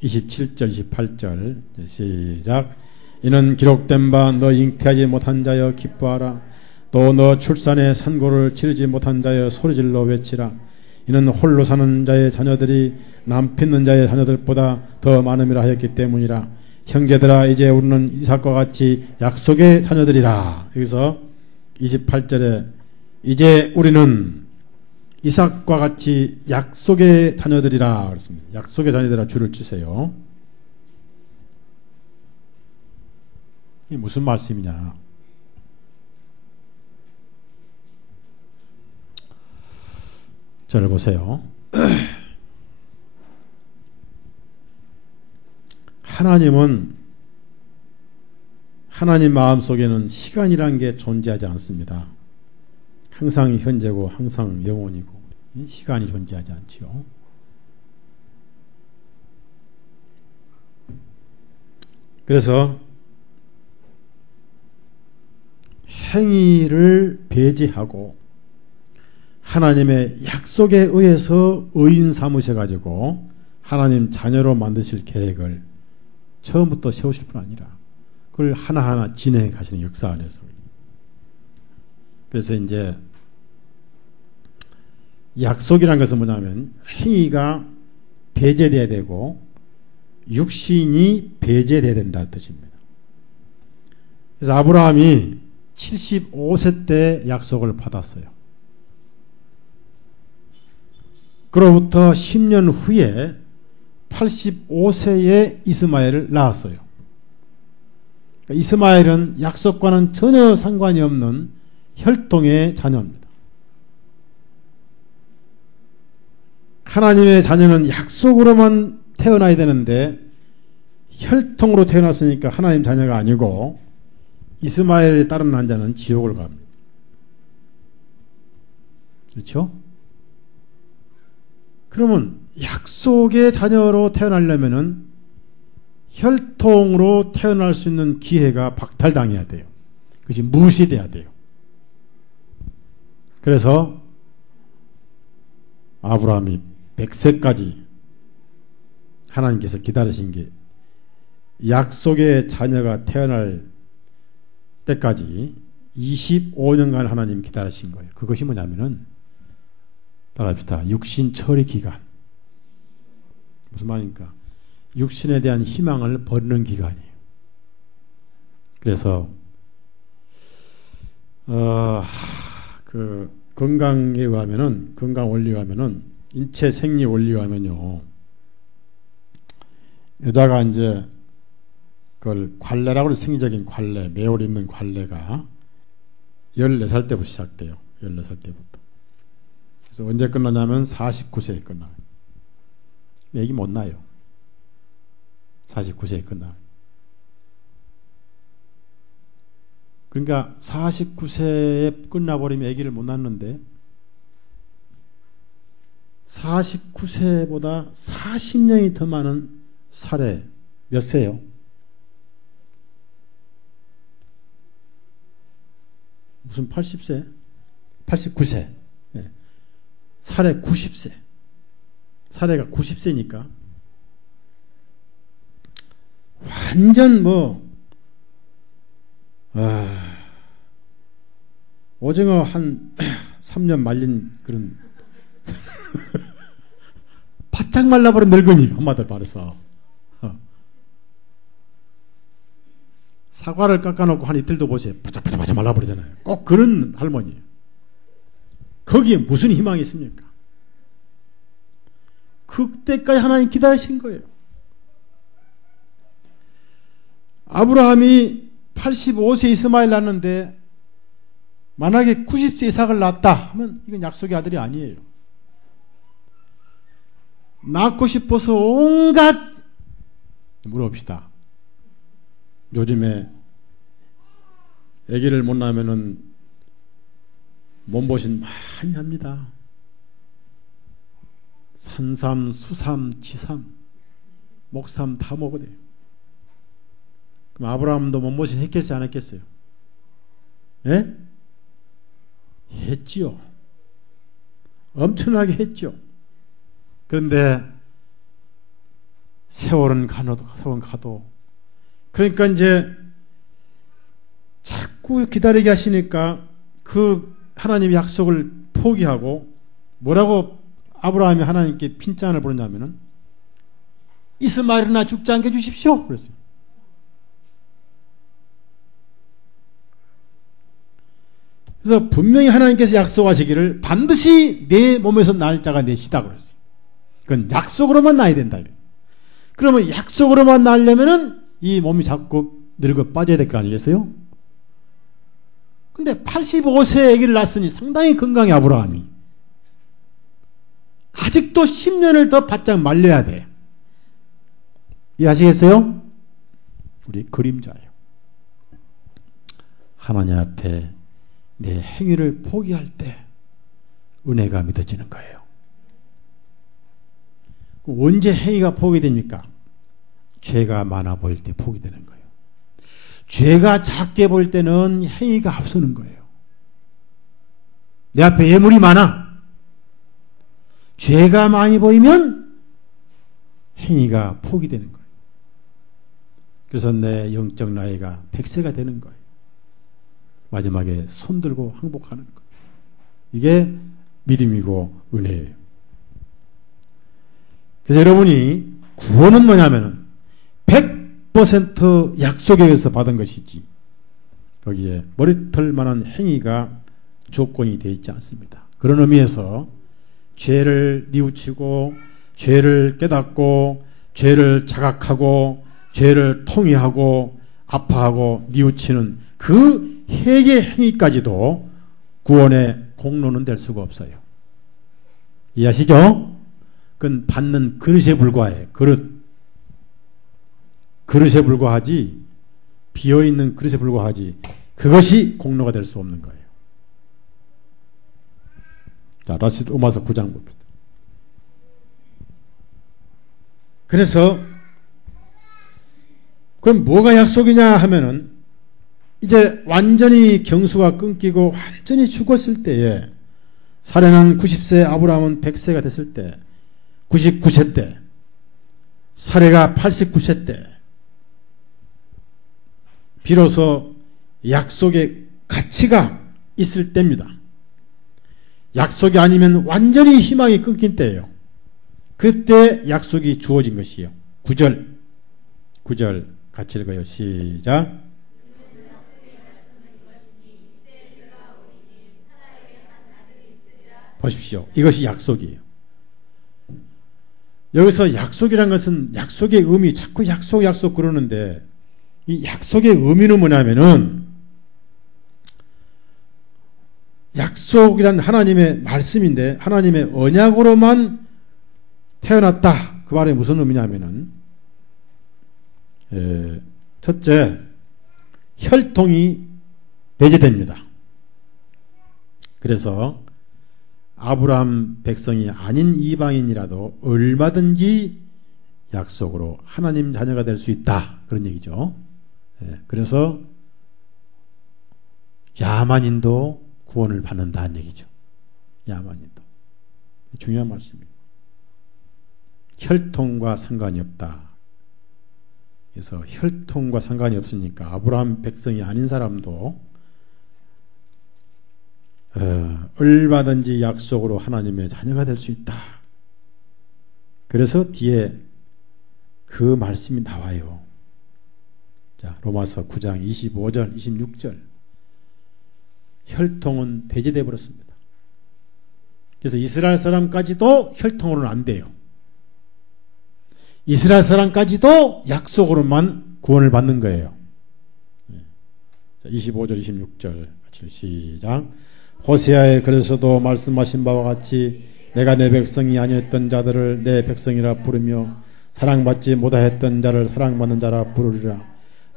27절 28절 시작. 이는 기록된 바 너 잉태하지 못한 자여 기뻐하라. 또 너 출산의 산고를 치르지 못한 자여 소리질러 외치라. 이는 홀로 사는 자의 자녀들이 남편는 자의 자녀들보다 더 많음이라 하였기 때문이라. 형제들아 이제 우리는 이삭과 같이 약속의 자녀들이라. 여기서 28절에 이제 우리는 이삭과 같이 약속의 자녀들이라 그랬습니다. 약속의 자녀들아 줄을 치세요. 이게 무슨 말씀이냐. 저를 보세요. 하나님 마음속에는 시간이란 게 존재하지 않습니다. 항상 현재고 항상 영원이고 시간이 존재하지 않지요. 그래서 행위를 배제하고 하나님의 약속에 의해서 의인 삼으셔가지고 하나님 자녀로 만드실 계획을 처음부터 세우실 뿐 아니라 그걸 하나하나 진행해 가시는 역사 안에서. 그래서 이제 약속이라는 것은 뭐냐면 행위가 배제돼야 되고 육신이 배제돼야 된다는 뜻입니다. 그래서 아브라함이 75세 때 약속을 받았어요. 그로부터 10년 후에 85세에 이스마엘을 낳았어요. 이스마엘은 약속과는 전혀 상관이 없는 혈통의 자녀입니다. 하나님의 자녀는 약속으로만 태어나야 되는데 혈통으로 태어났으니까 하나님 자녀가 아니고 이스마엘에 따른 난 자는 지옥을 갑니다. 그렇죠? 그러면 약속의 자녀로 태어나려면은 혈통으로 태어날 수 있는 기회가 박탈당해야 돼요. 그것이 무시돼야 돼요. 그래서 아브라함이 100세까지 하나님께서 기다리신 게 약속의 자녀가 태어날 때까지 25년간 하나님 기다리신 거예요. 그것이 뭐냐면은 따라합시다. 육신 처리 기간. 무슨 말입니까? 육신에 대한 희망을 버리는 기간이에요. 그래서 그 건강에 의하면은, 건강 원리에 의하면은, 인체 생리 원리에 의하면요, 여자가 이제 그걸 관례라고 해서 생리적인 관례, 매월 있는 관례가 14살 때부터 시작돼요. 14살 때부터. 그래서 언제 끝나냐면 49세에 끝나요. 애기 못 낳아요. 49세에 끝나요. 그러니까 49세에 끝나버리면 아기를 못 낳는데 49세보다 40년이 더 많은 살해 몇 세요? 무슨 80세? 89세. 네. 살해 90세. 살해가 90세니까 완전 오징어 한 3년 말린 그런 바짝 말라버린 늙은이 한마디로 말해서 사과를 깎아놓고 한 이틀도 보세요. 바짝 말라버리잖아요. 꼭 그런 할머니예요. 거기에 무슨 희망이 있습니까? 그때까지 하나님 기다리신 거예요. 아브라함이 85세 이스마엘 낳았는데 만약에 90세 이삭을 낳았다 하면 이건 약속의 아들이 아니에요. 낳고 싶어서 온갖 물어봅시다. 요즘에 아기를 못 낳으면은 몸보신 많이 합니다. 산삼, 수삼, 지삼, 목삼 다 먹어도 돼요. 그럼 아브라함도 몸보신 했겠어요? 안 했겠어요? 예? 했지요. 엄청나게 했죠. 그런데 세월은 가도 그러니까 이제 자꾸 기다리게 하시니까 그 하나님의 약속을 포기하고 뭐라고 아브라함이 하나님께 핀잔을 부르냐면은 이스마엘이나 죽지 않게 해주십시오 그랬어요. 그래서 분명히 하나님께서 약속하시기를 반드시 내 몸에서 날 자가 내 씨다 그랬어요. 그건 약속으로만 나야 된다. 그러면 약속으로만 나려면은 이 몸이 자꾸 늙어 빠져야 될 거 아니겠어요? 근데 85세에 아기를 낳았으니 상당히 건강해 아브라함이. 아직도 10년을 더 바짝 말려야 돼. 이해하시겠어요? 우리 그림자예요. 하나님 앞에 내 행위를 포기할 때 은혜가 믿어지는 거예요. 언제 행위가 포기됩니까? 죄가 많아 보일 때 포기되는 거예요. 죄가 작게 보일 때는 행위가 앞서는 거예요. 내 앞에 예물이 많아. 죄가 많이 보이면 행위가 포기되는 거예요. 그래서 내 영적 나이가 100세가 되는 거예요. 마지막에 손들고 항복하는 거예요. 이게 믿음이고 은혜예요. 그래서 여러분이 구원은 뭐냐면은 100% 약속에 의해서 받은 것이지 거기에 머리털만한 행위가 조건이 되어 있지 않습니다. 그런 의미에서 죄를 뉘우치고 죄를 깨닫고 죄를 자각하고 죄를 통회하고 아파하고 뉘우치는 그 회개 행위까지도 구원의 공로는 될 수가 없어요. 이해하시죠? 그건 받는 그릇에 불과해. 그릇에 불과하지 비어있는 그릇에 불과하지 그것이 공로가 될 수 없는 거예요. 자, 로마서 9장 봅니다. 그래서 그럼 뭐가 약속이냐 하면은 이제 완전히 경수가 끊기고 완전히 죽었을 때에 사례는 90세, 아브라함은 100세가 됐을 때, 99세 때, 사례가 89세 때 비로소 약속의 가치가 있을 때입니다. 약속이 아니면 완전히 희망이 끊긴 때예요. 그때 약속이 주어진 것이에요. 9절 같이 읽어요. 시작. 보십시오. 이것이 약속이에요. 여기서 약속이란 것은 약속의 의미, 자꾸 약속 그러는데 이 약속의 의미는 뭐냐면은 약속이란 하나님의 말씀인데 하나님의 언약으로만 태어났다. 그 말이 무슨 의미냐면은 첫째, 혈통이 배제됩니다. 그래서 아브라함 백성이 아닌 이방인이라도 얼마든지 약속으로 하나님 자녀가 될 수 있다. 그런 얘기죠. 그래서 야만인도 구원을 받는다는 얘기죠. 야만인도. 중요한 말씀입니다. 혈통과 상관이 없다. 그래서 혈통과 상관이 없으니까 아브라함 백성이 아닌 사람도 얼마든지 약속으로 하나님의 자녀가 될 수 있다. 그래서 뒤에 그 말씀이 나와요. 자, 로마서 9장 25절, 26절. 혈통은 배제되어 버렸습니다. 그래서 이스라엘 사람까지도 혈통으로는 안 돼요. 이스라엘 사람까지도 약속으로만 구원을 받는 거예요. 자, 25절, 26절 같이 시작. 호세아의 글에서도 말씀하신 바와 같이 내가 내 백성이 아니었던 자들을 내 백성이라 부르며 사랑받지 못하였던 자를 사랑받는 자라 부르리라.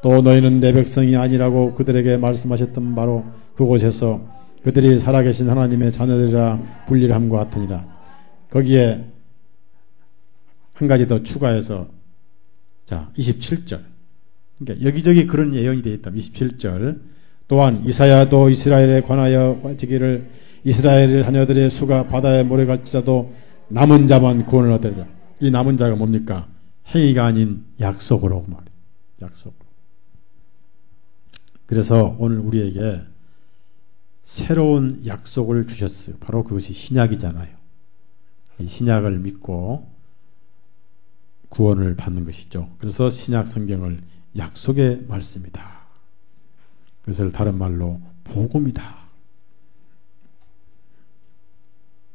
또 너희는 내 백성이 아니라고 그들에게 말씀하셨던 바로 그곳에서 그들이 살아계신 하나님의 자녀들이라 분리함과 같으니라. 거기에 한 가지 더 추가해서 자 27절. 그러니까 여기저기 그런 예언이 되어 있다. 27절. 또한 이사야도 이스라엘에 관하여 지기를 이스라엘 자녀들의 수가 바다에 모래 갈지라도 남은 자만 구원을 얻으리라. 이 남은 자가 뭡니까? 행위가 아닌 약속으로 말이에요. 약속으로. 그래서 오늘 우리에게 새로운 약속을 주셨어요. 바로 그것이 신약이잖아요. 이 신약을 믿고 구원을 받는 것이죠. 그래서 신약 성경을 약속의 말씀이다. 그것을 다른 말로 복음이다.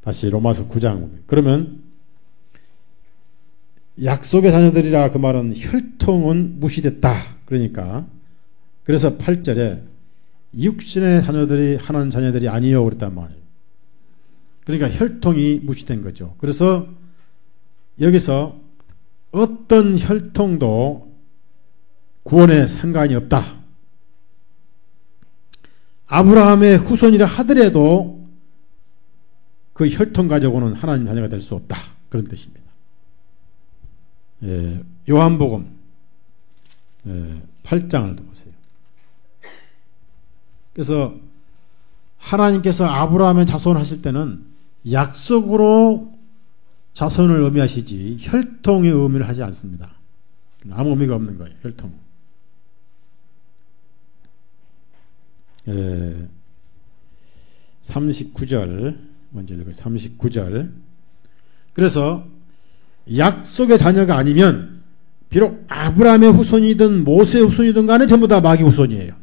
다시 로마서 9장. 그러면 약속의 자녀들이라 그 말은 혈통은 무시됐다. 그러니까 그래서 8절에 육신의 자녀들이 하나님 자녀들이 아니요 그랬단 말이에요. 그러니까 혈통이 무시된 거죠. 그래서 여기서 어떤 혈통도 구원에 상관이 없다. 아브라함의 후손이라 하더라도 그 혈통 가지고는 하나님 자녀가 될 수 없다. 그런 뜻입니다. 요한복음 8장을 보세요. 그래서 하나님께서 아브라함의 자손을 하실 때는 약속으로 자손을 의미하시지 혈통의 의미를 하지 않습니다. 아무 의미가 없는 거예요. 혈통. 39절 먼저 읽어요. 39절. 그래서 약속의 자녀가 아니면 비록 아브라함의 후손이든 모세의 후손이든 간에 전부 다 마귀 후손이에요.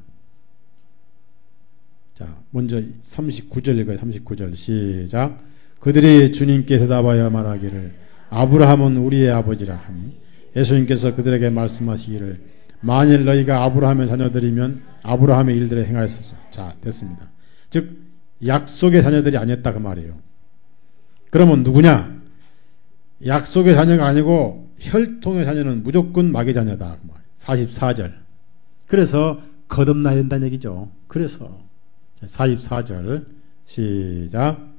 자, 먼저 39절 읽어요. 39절 시작. 그들이 주님께 대답하여 말하기를 아브라함은 우리의 아버지라 하니 예수님께서 그들에게 말씀하시기를 만일 너희가 아브라함의 자녀들이면 아브라함의 일들에 행하였소서. 자, 됐습니다. 즉 약속의 자녀들이 아니었다 그 말이에요. 그러면 누구냐? 약속의 자녀가 아니고 혈통의 자녀는 무조건 마귀 자녀다 그 말. 44절. 그래서 거듭나야 된다는 얘기죠. 그래서 44절 시작.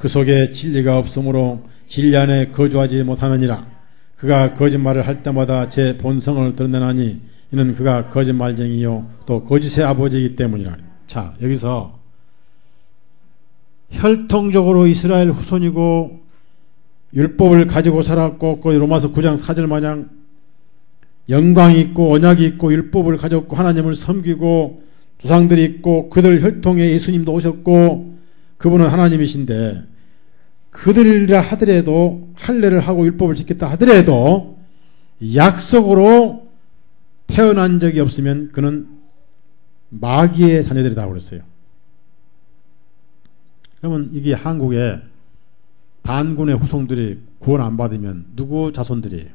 그 속에 진리가 없으므로 진리 안에 거주하지 못하느니라. 그가 거짓말을 할 때마다 제 본성을 드러내나니 이는 그가 거짓말쟁이요 또 거짓의 아버지이기 때문이라. 자, 여기서 혈통적으로 이스라엘 후손이고 율법을 가지고 살았고 그 로마서 9장 4절 마냥 영광이 있고 언약이 있고 율법을 가졌고 하나님을 섬기고 조상들이 있고 그들 혈통에 예수님도 오셨고 그분은 하나님이신데 그들이라 하더라도 할례를 하고 율법을 지켰다 하더라도 약속으로 태어난 적이 없으면 그는 마귀의 자녀들이다 그랬어요. 그러면 이게 한국에 단군의 후손들이 구원 안 받으면 누구 자손들이에요?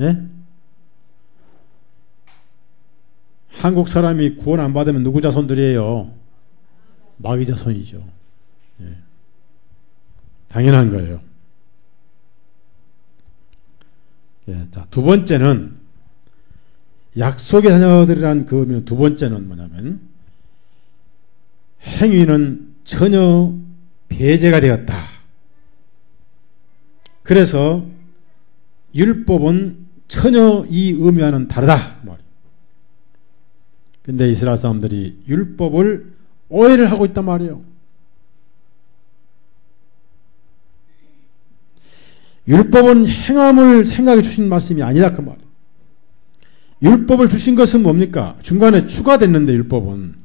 예? 한국 사람이 구원 안 받으면 누구 자손들이에요? 마귀 자손이죠. 예. 당연한 거예요. 예, 자, 두 번째는 약속의 자녀들이란 그 의미는 두 번째는 뭐냐면 행위는 전혀 배제가 되었다. 그래서 율법은 전혀 이 의미와는 다르다. 근데 이스라엘 사람들이 율법을 오해를 하고 있단 말이에요. 율법은 행함을 생각해 주신 말씀이 아니라 그 말이에요. 율법을 주신 것은 뭡니까? 중간에 추가됐는데 율법은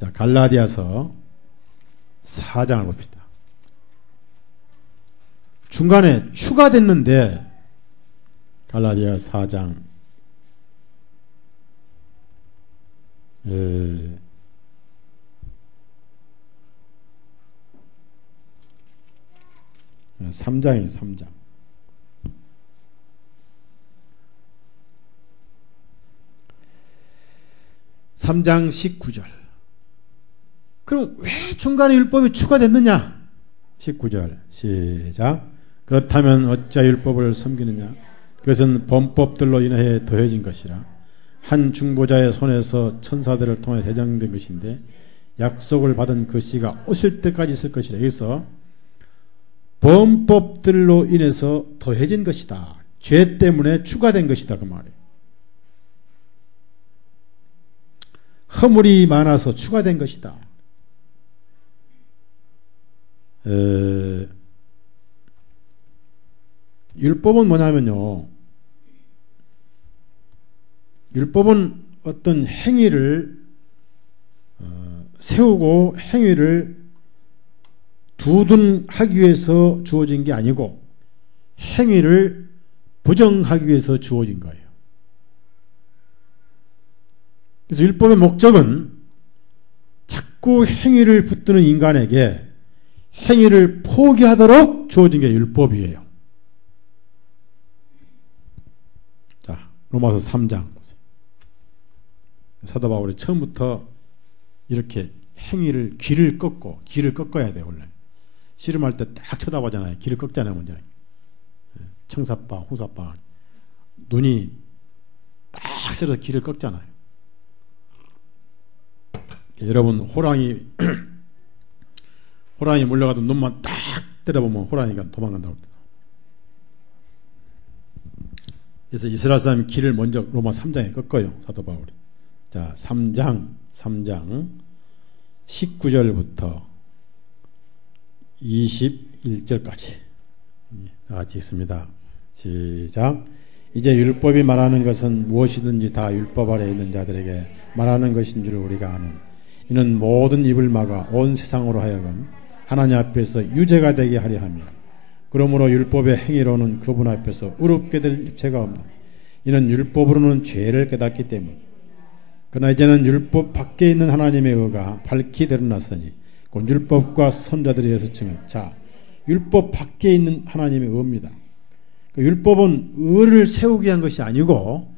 자, 갈라디아서 4장을 봅시다. 중간에 추가됐는데 갈라디아 4장 3장이에요. 3장. 3장 19절. 그럼 왜 중간에 율법이 추가됐느냐? 19절 시작. 그렇다면 어찌 율법을 섬기느냐? 그것은 범법들로 인해 더해진 것이라. 한 중보자의 손에서 천사들을 통해 대장된 것인데 약속을 받은 그 씨가 오실 때까지 있을 것이라. 여기서 범법들로 인해서 더해진 것이다. 죄 때문에 추가된 것이다. 그 말이에요. 허물이 많아서 추가된 것이다. 율법은 뭐냐면요. 율법은 어떤 행위를 세우고 행위를 두둔하기 위해서 주어진 게 아니고 행위를 부정하기 위해서 주어진 거예요. 그래서 율법의 목적은 자꾸 행위를 붙드는 인간에게 행위를 포기하도록 주어진 게 율법이에요. 자, 로마서 3장. 사도 바울이 처음부터 이렇게 행위를 귀를 꺾어야 돼요. 원래 씨름할 때 딱 쳐다보잖아요. 귀를 꺾잖아요. 먼저 청사빠, 후사빠 눈이 딱 세려서 귀를 꺾잖아요. 여러분 호랑이 물려가도 눈만 딱 때려보면 호랑이가 도망간다고 합니다. 그래서 이스라엘 사람이 귀를 먼저 로마 3장에 꺾어요. 사도 바울이. 자, 3장 19절부터 21절까지 다 같이 읽습니다. 시작. 이제 율법이 말하는 것은 무엇이든지 다 율법 아래 있는 자들에게 말하는 것인 줄 우리가 아는. 이는 모든 입을 막아 온 세상으로 하여금 하나님 앞에서 유죄가 되게 하려 함이라. 그러므로 율법의 행위로는 그분 앞에서 의롭게 될 죄가 없다. 이는 율법으로는 죄를 깨닫기 때문이다. 그러나 이제는 율법 밖에 있는 하나님의 의가 밝히 드러났으니 곧 율법과 선자들이 해서 증언. 자, 율법 밖에 있는 하나님의 의입니다. 율법은 의를 세우기 위한 것이 아니고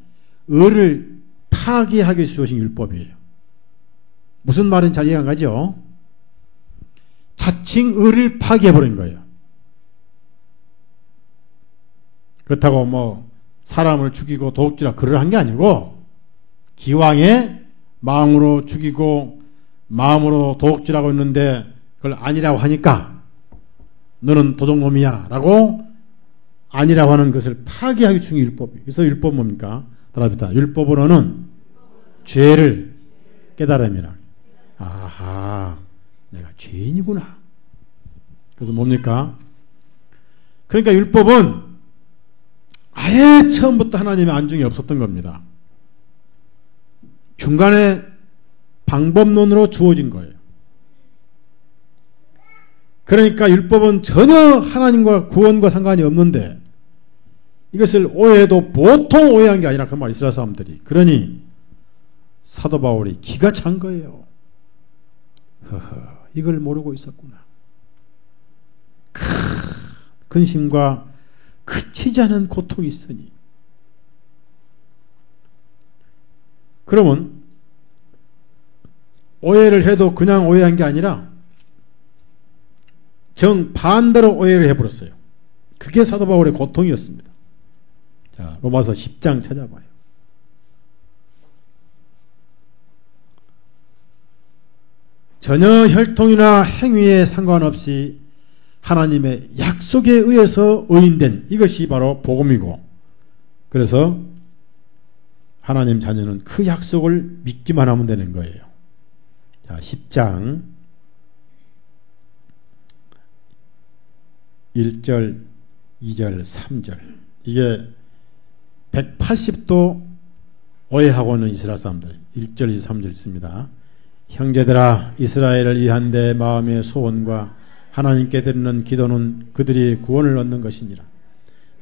의를 파기하기 위해서 주어진 율법이에요. 무슨 말인지 잘 이해가 안 가죠? 자칭 의를 파기해버린 거예요. 그렇다고 뭐 사람을 죽이고 도둑질하고 그를 한 게 아니고 기왕에 마음으로 죽이고 마음으로 도둑질하고 있는데 그걸 아니라고 하니까 너는 도적놈이야 라고 아니라고 하는 것을 파기하기 중에 율법이에요. 그래서 율법 뭡니까? 따라합니다. 율법으로는 죄를 깨달음이라. 아하, 내가 죄인이구나. 그래서 뭡니까? 그러니까 율법은 아예 처음부터 하나님의 안중에 없었던 겁니다. 중간에 방법론으로 주어진 거예요. 그러니까 율법은 전혀 하나님과 구원과 상관이 없는데 이것을 오해해도 보통 오해한 게 아니라 그 말 이스라엘 사람들이. 그러니 사도 바울이 기가 찬 거예요. 이걸 모르고 있었구나. 근심과 그치지 않은 고통이 있으니. 그러면 오해를 해도 그냥 오해한 게 아니라 정반대로 오해를 해버렸어요. 그게 사도 바울의 고통이었습니다. 자, 로마서 10장 찾아봐요. 전혀 혈통이나 행위에 상관없이 하나님의 약속에 의해서 의인된 이것이 바로 복음이고, 그래서 하나님 자녀는 그 약속을 믿기만 하면 되는 거예요. 자, 10장 1절, 2절, 3절. 이게 180도 오해하고 있는 이스라엘 사람들. 1절, 2절, 3절 있습니다. 형제들아, 이스라엘을 위한 내 마음의 소원과 하나님께 드리는 기도는 그들이 구원을 얻는 것이니라.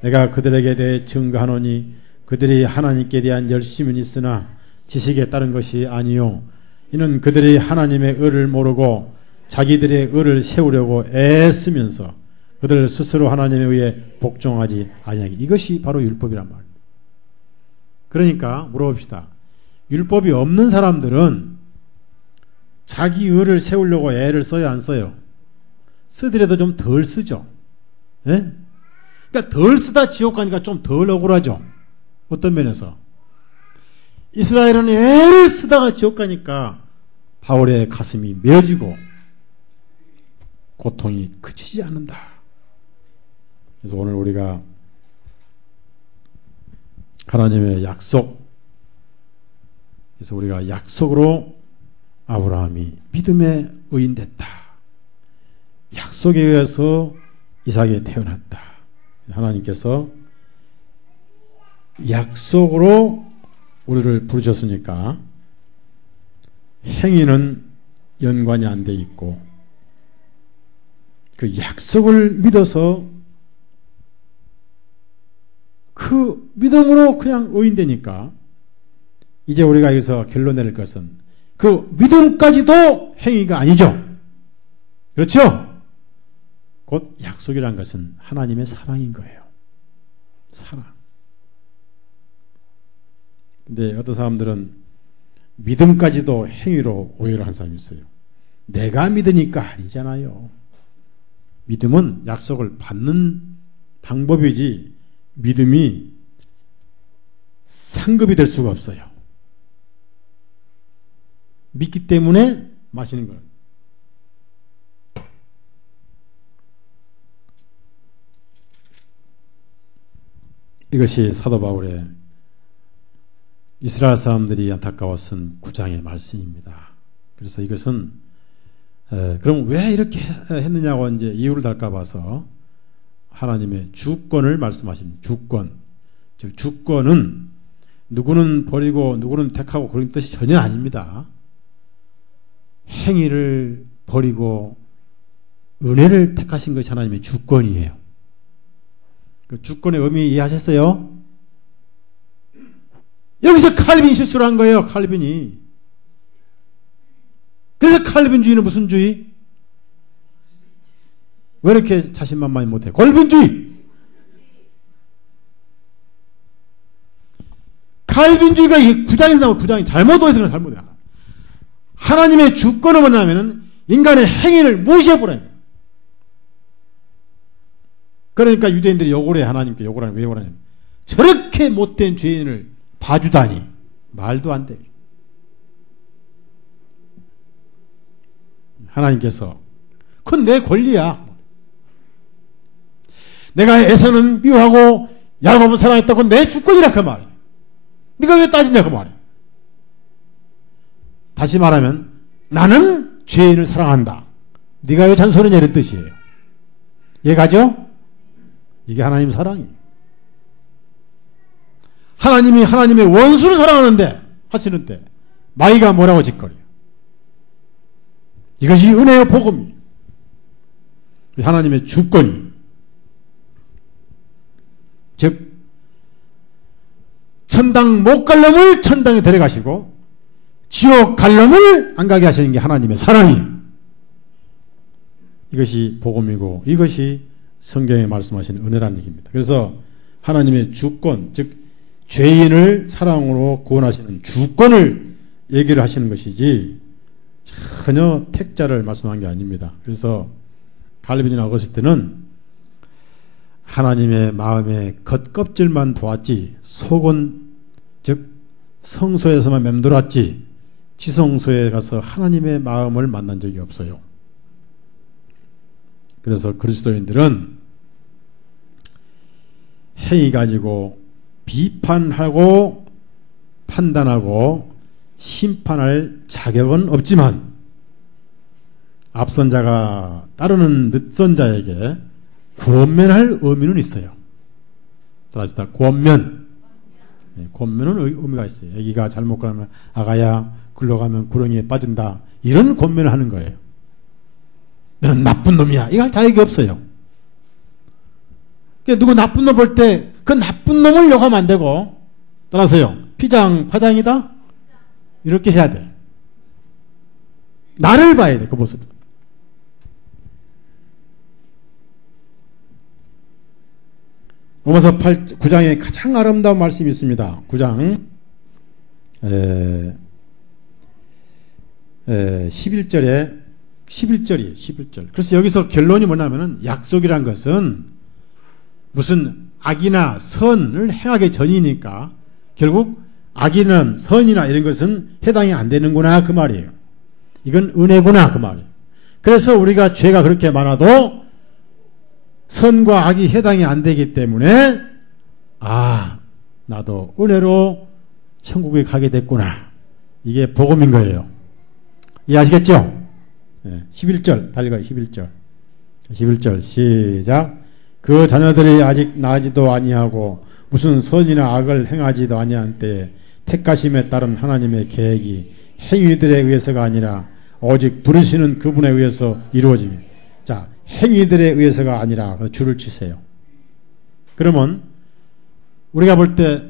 내가 그들에게 대해 증거하노니 그들이 하나님께 대한 열심은 있으나 지식에 따른 것이 아니요, 이는 그들이 하나님의 의를 모르고 자기들의 의를 세우려고 애쓰면서 그들 스스로 하나님에 의해 복종하지 아니하기. 이것이 바로 율법이란 말입니다. 그러니까 물어봅시다. 율법이 없는 사람들은 자기 의를 세우려고 애를 써요, 안 써요? 쓰더라도 좀 덜 쓰죠. 예? 그러니까 덜 쓰다 지옥 가니까 좀 덜 억울하죠. 어떤 면에서 이스라엘은 애를 쓰다가 지옥 가니까 바울의 가슴이 메어지고 고통이 그치지 않는다. 그래서 오늘 우리가 하나님의 약속, 그래서 우리가 약속으로 아브라함이 믿음의 의인 됐다. 약속에 의해서 이삭이 태어났다. 하나님께서 약속으로 우리를 부르셨으니까 행위는 연관이 안 돼 있고 그 약속을 믿어서 그 믿음으로 그냥 의인되니까 이제 우리가 여기서 결론 내릴 것은 그 믿음까지도 행위가 아니죠. 그렇죠? 곧 약속이란 것은 하나님의 사랑인 거예요. 사랑. 근데 어떤 사람들은 믿음까지도 행위로 오해를 한 사람이 있어요. 내가 믿으니까 아니잖아요. 믿음은 약속을 받는 방법이지 믿음이 상급이 될 수가 없어요. 믿기 때문에 마시는 거예요. 이것이 사도 바울의 이스라엘 사람들이 안타까워 쓴 9장의 말씀입니다. 그래서 이것은 그럼 왜 이렇게 했느냐고 이제 이유를 달까 봐서 하나님의 주권을 말씀하신 주권, 즉 주권은 누구는 버리고 누구는 택하고 그런 뜻이 전혀 아닙니다. 행위를 버리고 은혜를 택하신 것이 하나님의 주권이에요. 그 주권의 의미 이해하셨어요? 여기서 칼빈이 실수를 한 거예요. 칼빈이. 그래서 칼빈주의는 무슨 주의? 왜 이렇게 자신만만히 못해? 골빈주의. 칼빈주의가 9장에서 나오고 9장이 잘못 오해서 잘못해. 하나님의 주권은 뭐냐면은 인간의 행위를 무시해버려요. 그러니까 유대인들이 욕을 해. 하나님께 욕을 하냐. 왜 욕을 하냐. 저렇게 못된 죄인을 봐주다니. 말도 안 돼. 하나님께서. 그건 내 권리야. 내가 에서는 미워하고 야곱은 사랑했다고 내 주권이라 그 말이야. 네가 왜 따지냐 그 말이야. 다시 말하면 나는 죄인을 사랑한다. 네가 왜 잔소리냐 이런 뜻이에요. 이해가죠? 이게 하나님 사랑이에요. 하나님이 하나님의 원수를 사랑하는데 하시는데 마귀가 뭐라고 짓거려요. 이것이 은혜의 복음이에요. 하나님의 주권이. 즉 천당 못 갈 놈을 천당에 데려가시고 지옥 갈 놈을 안 가게 하시는 게 하나님의 사랑이에요. 이것이 복음이고 이것이 성경에 말씀하시는 은혜라는 얘기입니다. 그래서 하나님의 주권, 즉 죄인을 사랑으로 구원하시는 주권을 얘기를 하시는 것이지 전혀 택자를 말씀한 게 아닙니다. 그래서 갈빈이나 어거스틴은 하나님의 마음의 겉껍질만 보았지 속은 즉 성소에서만 맴돌았지 지성소에 가서 하나님의 마음을 만난 적이 없어요. 그래서 그리스도인들은 행위 가지고 비판하고 판단하고 심판할 자격은 없지만 앞선 자가 따르는 늦선 자에게 권면할 의미는 있어요. 따라합시다. 권면. 권면은 의미가 있어요. 애기가 잘못 가면 아가야 굴러가면 구렁이에 빠진다. 이런 권면을 하는 거예요. 너는 나쁜 놈이야. 이거 할 자격이 없어요. 누구 나쁜 놈 볼 때 그 나쁜 놈을 욕하면 안 되고 따라서요. 피장 파장이다? 이렇게 해야 돼. 나를 봐야 돼. 그 모습. 로마서 9장에 가장 아름다운 말씀이 있습니다. 9장 11절이에요. 11절. 그래서 여기서 결론이 뭐냐면은 약속이란 것은 무슨 악이나 선을 행하기 전이니까 결국 악이나 선이나 이런 것은 해당이 안 되는구나 그 말이에요. 이건 은혜구나 그 말이에요. 그래서 우리가 죄가 그렇게 많아도 선과 악이 해당이 안 되기 때문에 나도 은혜로 천국에 가게 됐구나. 이게 복음인 거예요. 이해하시겠죠? 11절 다 읽어요. 11절 시작. 그 자녀들이 아직 나지도 아니하고 무슨 선이나 악을 행하지도 아니한 때에 택하심에 따른 하나님의 계획이 행위들에 의해서가 아니라 오직 부르시는 그분에 의해서 이루어지기. 자, 행위들에 의해서가 아니라 줄을 치세요. 그러면 우리가 볼 때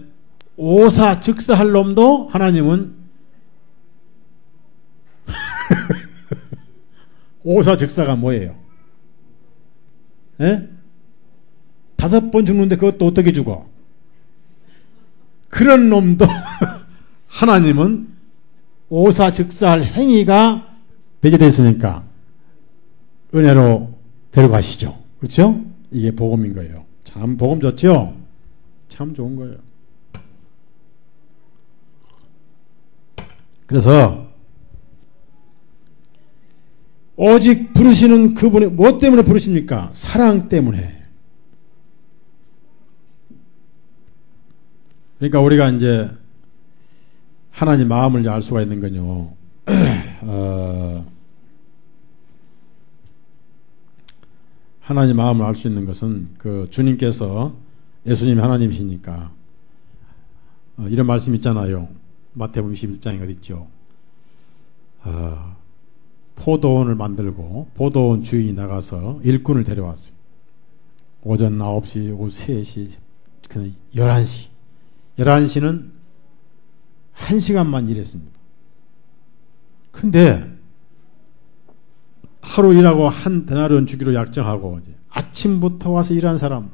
오사즉사할 놈도 하나님은 오사즉사가 뭐예요? 5번 죽는데 그것도 어떻게 죽어? 그런 놈도 하나님은 오사즉사할 행위가 배제되어 있으니까 은혜로 데려가시죠. 그렇죠? 이게 복음인 거예요. 참 복음 좋죠? 참 좋은 거예요. 그래서 오직 부르시는 그분이 뭐 때문에 부르십니까? 사랑 때문에. 그러니까 우리가 이제 하나님 마음을 알 수가 있는 건요. 하나님 마음을 알 수 있는 것은 그 주님께서 예수님이 하나님이시니까 이런 말씀 있잖아요. 마태복음 21장에 어디 있죠? 포도원을 만들고 포도원 주인이 나가서 일꾼을 데려왔어요. 오전 9시, 오후 3시, 11시. 11시는 1시간만 일했습니다. 근데 하루 일하고 한 데나리온 주기로 약정하고 아침부터 와서 일한 사람,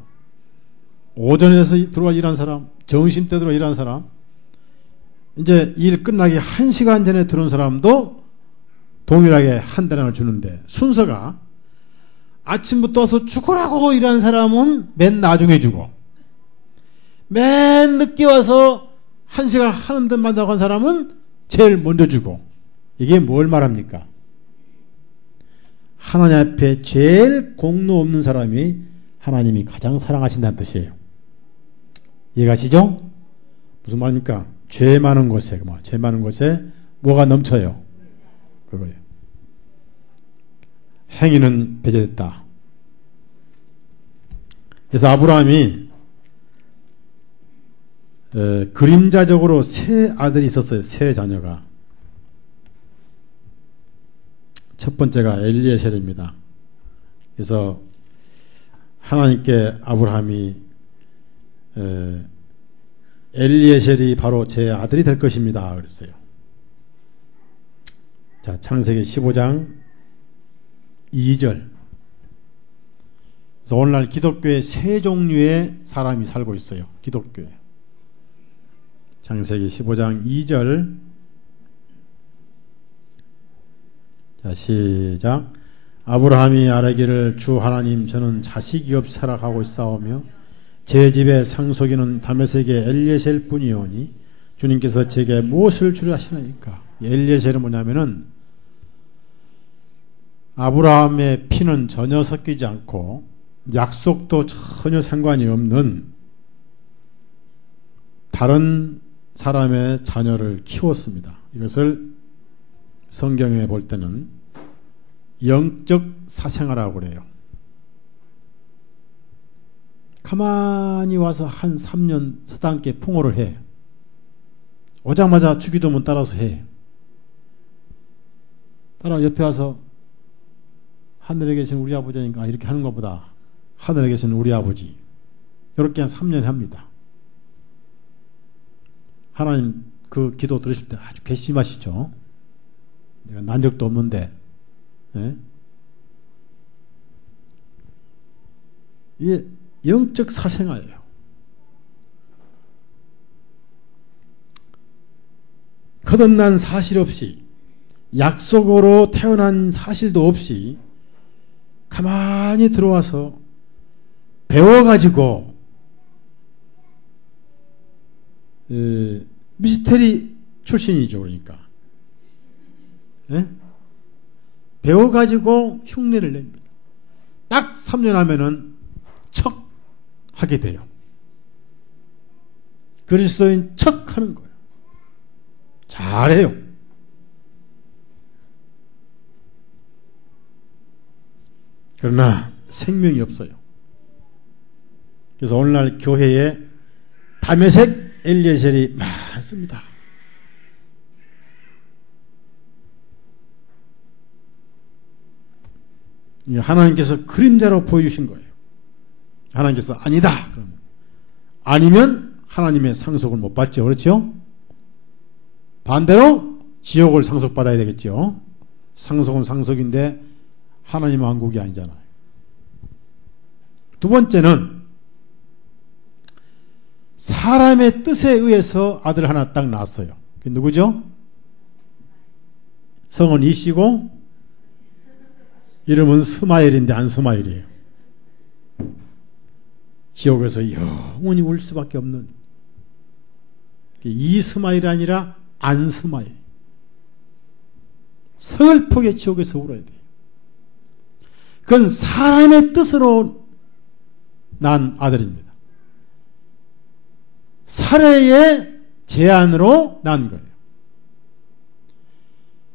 오전에서 들어와 일한 사람, 점심때 들어와 일한 사람, 이제 일 끝나기 1시간 전에 들어온 사람도 동일하게 한 데나리온을 주는데 순서가 아침부터 와서 죽으라고 일한 사람은 맨 나중에 주고 맨 늦게 와서 1시간 하는 듯만 나간 사람은 제일 먼저 주고. 이게 뭘 말합니까? 하나님 앞에 제일 공로 없는 사람이 하나님이 가장 사랑하신다는 뜻이에요. 이해가시죠? 무슨 말입니까? 죄 많은 곳에, 죄 많은 곳에 뭐가 넘쳐요? 그거예요. 행위는 배제됐다. 그래서 아브라함이 그림자적으로 세 아들이 있었어요. 세 자녀가. 첫 번째가 엘리에셀입니다. 그래서 하나님께 아브라함이 엘리에셀이 바로 제 아들이 될 것입니다. 그랬어요. 자, 창세기 15장 2절. 그래서 오늘날 기독교에 세 종류의 사람이 살고 있어요. 기독교에. 창세기 15장 2절. 자, 시작. 아브라함이 아뢰기를 주 하나님, 저는 자식이 없이 살아가고 있사오며 제 집에 상속인은 다메섹의 엘리에셀 뿐이오니 주님께서 제게 무엇을 주려 하시나이까. 엘리에셀은 뭐냐면은 아브라함의 피는 전혀 섞이지 않고 약속도 전혀 상관이 없는 다른 사람의 자녀를 키웠습니다. 이것을 성경에 볼 때는 영적 사생아라고 그래요. 가만히 와서 한 3년 서당께 풍호를 해. 오자마자 주기도문 따라서 해. 따라 옆에 와서 하늘에 계신 우리 아버지니까 이렇게 하는 것보다 하늘에 계신 우리 아버지 이렇게 한 3년 합니다. 하나님 그 기도 들으실 때 아주 괘씸하시죠. 내가 난 적도 없는데 예? 이게 영적 사생아예요. 거듭난 사실 없이 약속으로 태어난 사실도 없이 가만히 들어와서 배워가지고 미스테리 출신이죠. 그러니까 예? 배워가지고 흉내를 냅니다. 딱 3년 하면은 척 하게 돼요. 그리스도인 척 하는 거예요. 잘해요. 그러나 생명이 없어요. 그래서 오늘날 교회에 다메섹 엘리에셀이 많습니다. 하나님께서 그림자로 보여주신 거예요. 하나님께서 아니다. 그러면. 아니면 하나님의 상속을 못 받죠. 그렇죠? 반대로 지옥을 상속받아야 되겠죠. 상속은 상속인데 하나님 왕국이 아니잖아요. 두 번째는 사람의 뜻에 의해서 아들 하나 딱 낳았어요. 그게 누구죠? 성은 이씨고 이름은 스마엘인데 안스마엘이에요. 지옥에서 영원히 울 수밖에 없는 이스마엘이 아니라 안스마엘. 슬프게 지옥에서 울어야 돼요. 그건 사람의 뜻으로 난 아들입니다. 사례의 제안으로 난 거예요.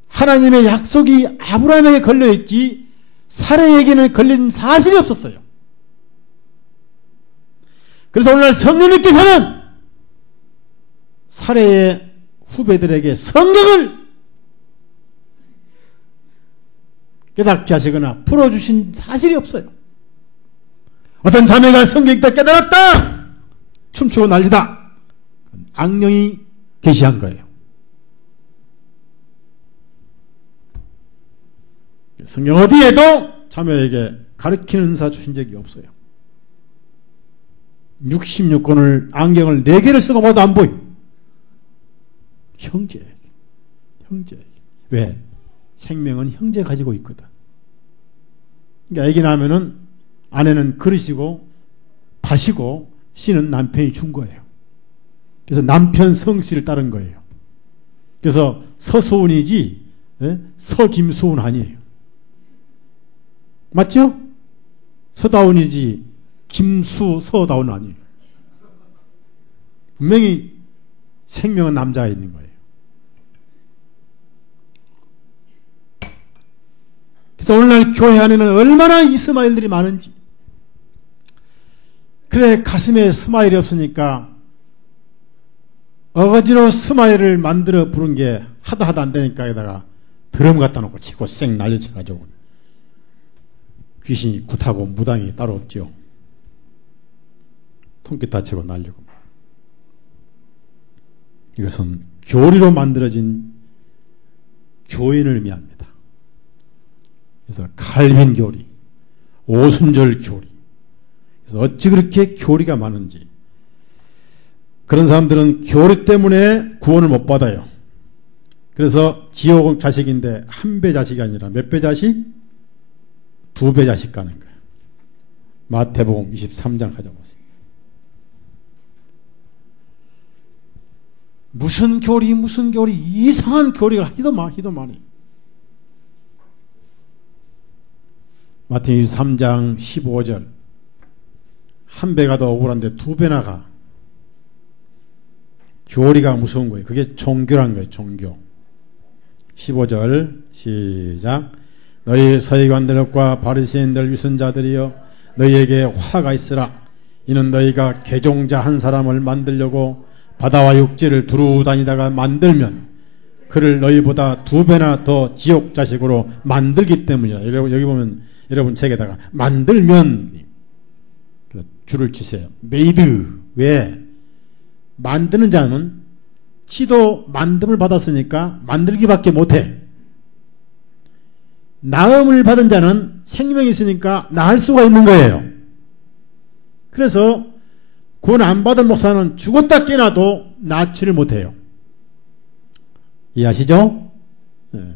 하나님의 약속이 아브라함에게 걸려있지 사례에게는 걸린 사실이 없었어요. 그래서 오늘날 성령님께서는 사례의 후배들에게 성경을 깨닫게 하시거나 풀어주신 사실이 없어요. 어떤 자매가 성경 읽다 깨달았다! 춤추고 난리다! 악령이 계시한 거예요. 성경 어디에도 자매에게 가르치는 은사 주신 적이 없어요. 66권을 안경을 4개를 쓰고 봐도 안 보여. 형제에게. 왜? 생명은 형제 가지고 있거든. 그러니까 애기 낳으면은 아내는 그릇이고 밭이고 씨는 남편이 준 거예요. 그래서 남편 성씨를 따른 거예요. 그래서 서소은이지 서김소은 아니에요. 맞죠? 서다운이지 김수서다운 아니에요. 분명히 생명은 남자가 있는 거예요. 그래서 오늘날 교회 안에는 얼마나 이스마엘들이 많은지. 그래 가슴에 스마일이 없으니까 어거지로 스마일을 만들어 부른 게 하다 안 되니까 여기다가 드럼 갖다 놓고 치고 쌩 날려쳐가지고 귀신이 굿하고 무당이 따로 없죠. 통기타 치고 날리고. 이것은 교리로 만들어진 교인을 의미합니다. 그래서 칼빈 교리, 오순절 교리. 그래서 어찌 그렇게 교리가 많은지. 그런 사람들은 교리 때문에 구원을 못 받아요. 그래서 지옥 자식인데 한 배 자식이 아니라 몇 배 자식? 2배 자식 가는 거예요. 마태복음 23장 가져보세요. 무슨 교리 이상한 교리가 희도 많이. 마태복음 23장 15절 한 배가 더 억울한데 2배나 가. 교리가 무서운 거예요. 그게 종교란 거예요. 종교. 15절 시작. 너희 서기관들과 바리새인들 위선자들이여 너희에게 화가 있으라. 이는 너희가 개종자 한 사람을 만들려고 바다와 육지를 두루 다니다가 만들면 그를 너희보다 2배나 더 지옥 자식으로 만들기 때문이다. 여기 보면 여러분 책에다가 만들면 줄을 치세요. 메이드. 왜? 만드는 자는 지도 만듦을 받았으니까 만들기밖에 못해. 나음을 받은 자는 생명이 있으니까 나을 수가 있는 거예요. 그래서 구원 안 받은 목사는 죽었다 깨나도 낫지를 못해요. 이해하시죠? 네.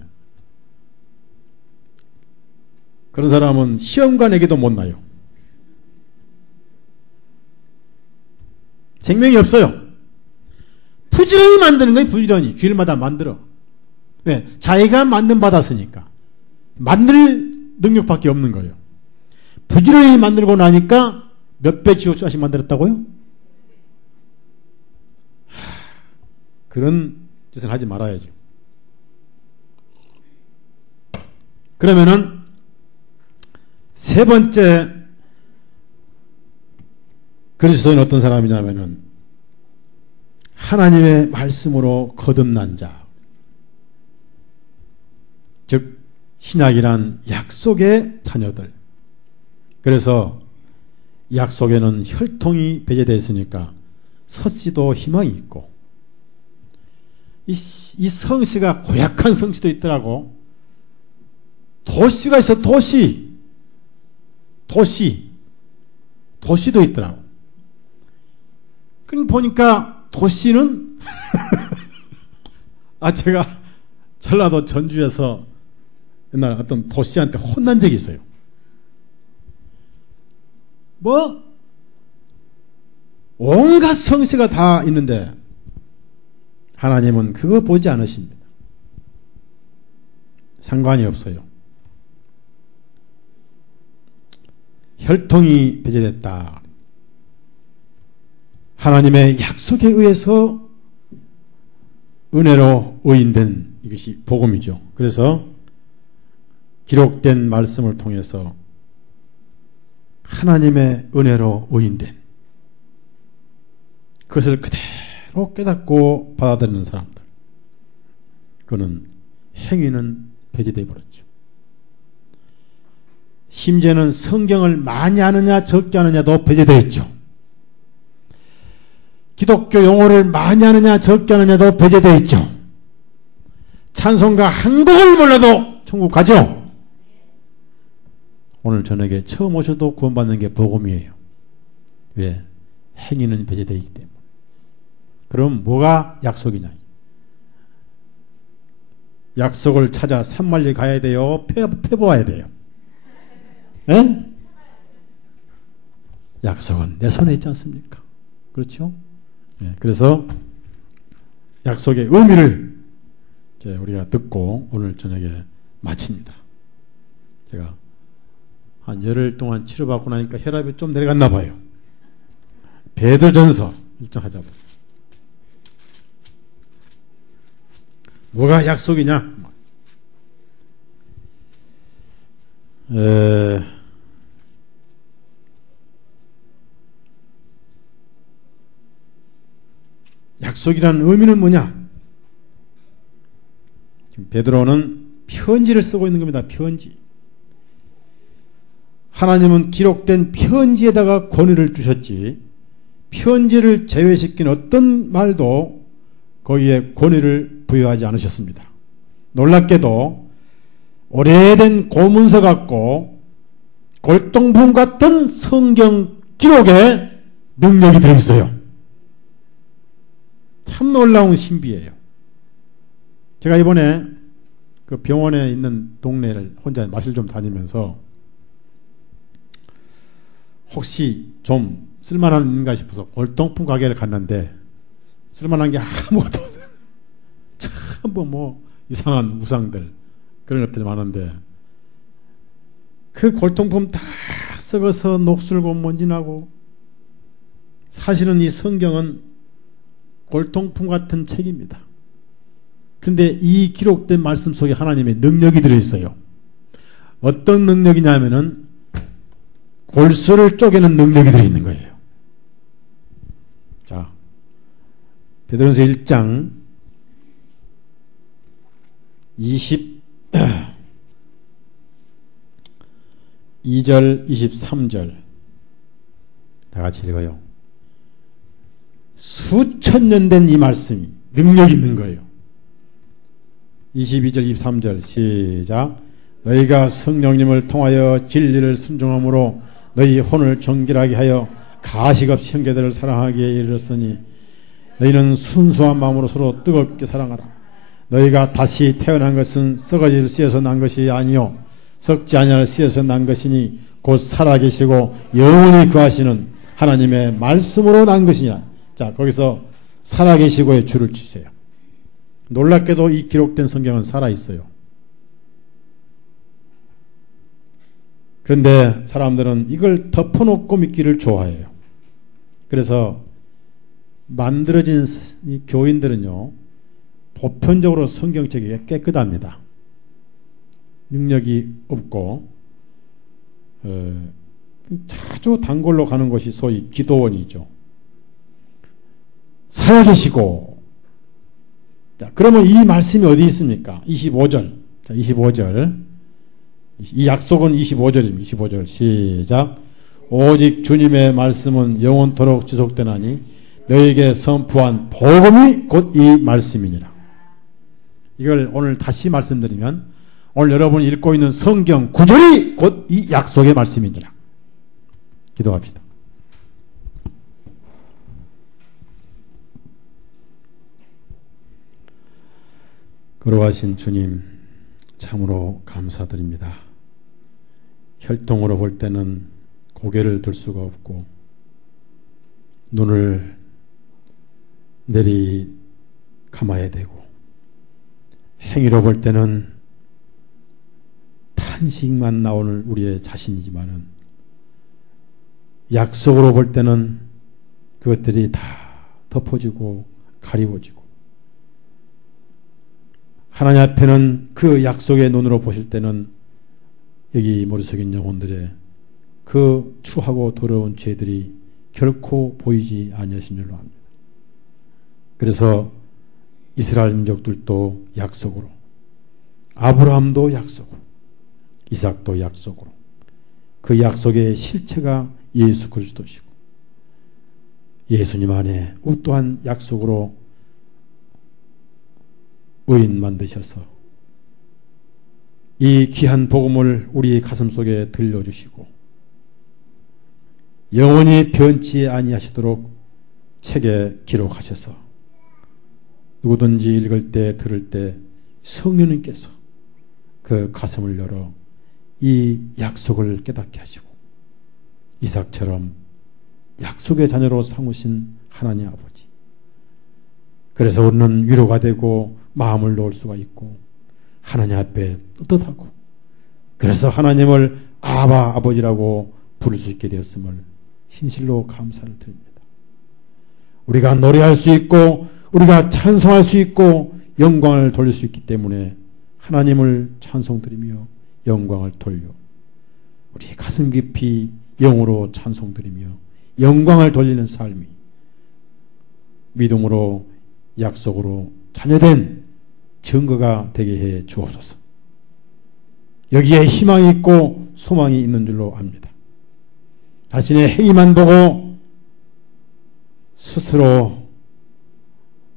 그런 사람은 시험관에게도 못 나요. 생명이 없어요. 부지런히 만드는 거예요. 부지런히. 주일마다 만들어. 네, 자기가 만듦 받았으니까. 만들 능력밖에 없는 거예요. 부지런히 만들고 나니까 몇 배 지옥 자식 만들었다고요? 그런 짓을 하지 말아야죠. 그러면은 세 번째 그리스도인 어떤 사람이냐면은 하나님의 말씀으로 거듭난 자, 즉 신약이란 약속의 자녀들. 그래서 약속에는 혈통이 배제되어 있으니까 서씨도 희망이 있고, 이 성씨가 고약한 성씨도 있더라고. 도씨가 있어. 도씨도 있더라고. 그럼 보니까 도씨는 제가 전라도 전주에서 옛날 어떤 도씨한테 혼난 적이 있어요. 온갖 성씨가 다 있는데 하나님은 그거 보지 않으십니다. 상관이 없어요. 혈통이 배제됐다. 하나님의 약속에 의해서 은혜로 의인된 이것이 복음이죠. 그래서 기록된 말씀을 통해서 하나님의 은혜로 의인된 그것을 그대로 깨닫고 받아들이는 사람들, 그는 행위는 배제되어 버렸죠. 심지어는 성경을 많이 아느냐 적게 아느냐도 배제되어 있죠. 기독교 용어를 많이 아느냐 적게 아느냐도 배제되어 있죠. 찬송가 한 곡을 몰라도 천국 가죠. 오늘 저녁에 처음 오셔도 구원받는 게 복음이에요. 왜? 행위는 배제되어 있기 때문에. 그럼 뭐가 약속이냐? 약속을 찾아 산만리 가야 돼요? 펴보아야 돼요? 에? 약속은 내 손에 있지 않습니까? 그렇죠? 네, 그래서 약속의 의미를 이제 우리가 듣고 오늘 저녁에 마칩니다. 제가 한 열흘 동안 치료받고 나니까 혈압이 좀 내려갔나 봐요. 베드로전서 일정하자고. 뭐가 약속이냐? 약속이라는 의미는 뭐냐? 베드로는 편지를 쓰고 있는 겁니다. 편지. 하나님은 기록된 편지에다가 권위를 주셨지 편지를 제외시킨 어떤 말도 거기에 권위를 부여하지 않으셨습니다. 놀랍게도 오래된 고문서 같고 골동품 같은 성경 기록에 능력이 들어있어요. 참 놀라운 신비예요. 제가 이번에 그 병원에 있는 동네를 혼자 마실 좀 다니면서 혹시 좀 쓸만한가 싶어서 골동품 가게를 갔는데 쓸만한 게 아무것도 없어요. 전부 뭐 이상한 우상들 그런 것들이 많은데 그 골동품 다 썩어서 녹슬고 먼지나고 사실은 이 성경은 골동품 같은 책입니다. 그런데 이 기록된 말씀 속에 하나님의 능력이 들어있어요. 어떤 능력이냐면은 골수를 쪼개는 능력이 들어있는 거예요. 자, 베드로전서 1장 22절 23절 다 같이 읽어요. 수천 년 된 이 말씀이 능력이 있는 거예요. 22절 23절 시작. 너희가 성령님을 통하여 진리를 순종함으로 너희 혼을 정결하게 하여 가식없이 형제들을 사랑하기에 이르렀으니 너희는 순수한 마음으로 서로 뜨겁게 사랑하라. 너희가 다시 태어난 것은 썩어질 씨에서 난 것이 아니요 썩지 아니할 씨에서 난 것이니 곧 살아계시고 영원히 거하시는 하나님의 말씀으로 난 것이니라. 자, 거기서 살아계시고의 줄을 치세요. 놀랍게도 이 기록된 성경은 살아있어요. 그런데 사람들은 이걸 덮어놓고 믿기를 좋아해요. 그래서 만들어진 이 교인들은요, 보편적으로 성경책이 깨끗합니다. 능력이 없고 자주 단골로 가는 곳이 소위 기도원이죠. 살아계시고. 자, 그러면 이 말씀이 어디 있습니까? 25절. 자, 25절. 이 약속은 25절입니다. 25절 시작. 오직 주님의 말씀은 영원토록 지속되나니 너희에게 선포한 복음이 곧 이 말씀이니라. 이걸 오늘 다시 말씀드리면 오늘 여러분이 읽고 있는 성경 구절이 곧 이 약속의 말씀이니라. 기도합시다. 거룩하신 주님, 참으로 감사드립니다. 혈통으로 볼 때는 고개를 들 수가 없고 눈을 내리 감아야 되고 행위로 볼 때는 탄식만 나오는 우리의 자신이지만은 약속으로 볼 때는 그것들이 다 덮어지고 가리워지고 하나님 앞에는 그 약속의 눈으로 보실 때는 여기 머릿속에 있는 영혼들의 그 추하고 더러운 죄들이 결코 보이지 아니하신 줄로 압니다. 그래서 이스라엘 민족들도 약속으로, 아브라함도 약속으로, 이삭도 약속으로, 그 약속의 실체가 예수 그리스도시고 예수님 안에 또한 약속으로 의인 만드셔서 이 귀한 복음을 우리 가슴 속에 들려주시고 영원히 변치 아니하시도록 책에 기록하셔서 누구든지 읽을 때 들을 때 성령님께서 그 가슴을 열어 이 약속을 깨닫게 하시고 이삭처럼 약속의 자녀로 삼으신 하나님 아버지, 그래서 우리는 위로가 되고 마음을 놓을 수가 있고 하나님 앞에 떳떳하고 그래서 하나님을 아바 아버지라고 부를 수 있게 되었음을 진실로 감사를 드립니다. 우리가 노래할 수 있고 우리가 찬송할 수 있고 영광을 돌릴 수 있기 때문에 하나님을 찬송드리며 영광을 돌려 우리 가슴 깊이 영으로 찬송드리며 영광을 돌리는 삶이 믿음으로 약속으로 자녀된 증거가 되게 해 주옵소서. 여기에 희망이 있고 소망이 있는 줄로 압니다. 자신의 행위만 보고 스스로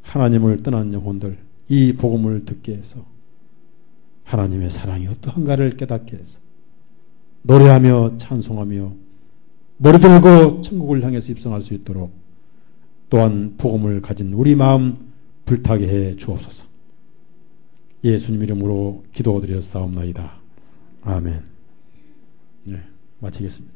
하나님을 떠난 영혼들 이 복음을 듣게 해서 하나님의 사랑이 어떠한가를 깨닫게 해서 노래하며 찬송하며 머리 들고 천국을 향해서 입성할 수 있도록 또한 복음을 가진 우리 마음 불타게 해 주옵소서. 예수님 이름으로 기도드려 싸움나이다. 아멘. 네, 마치겠습니다.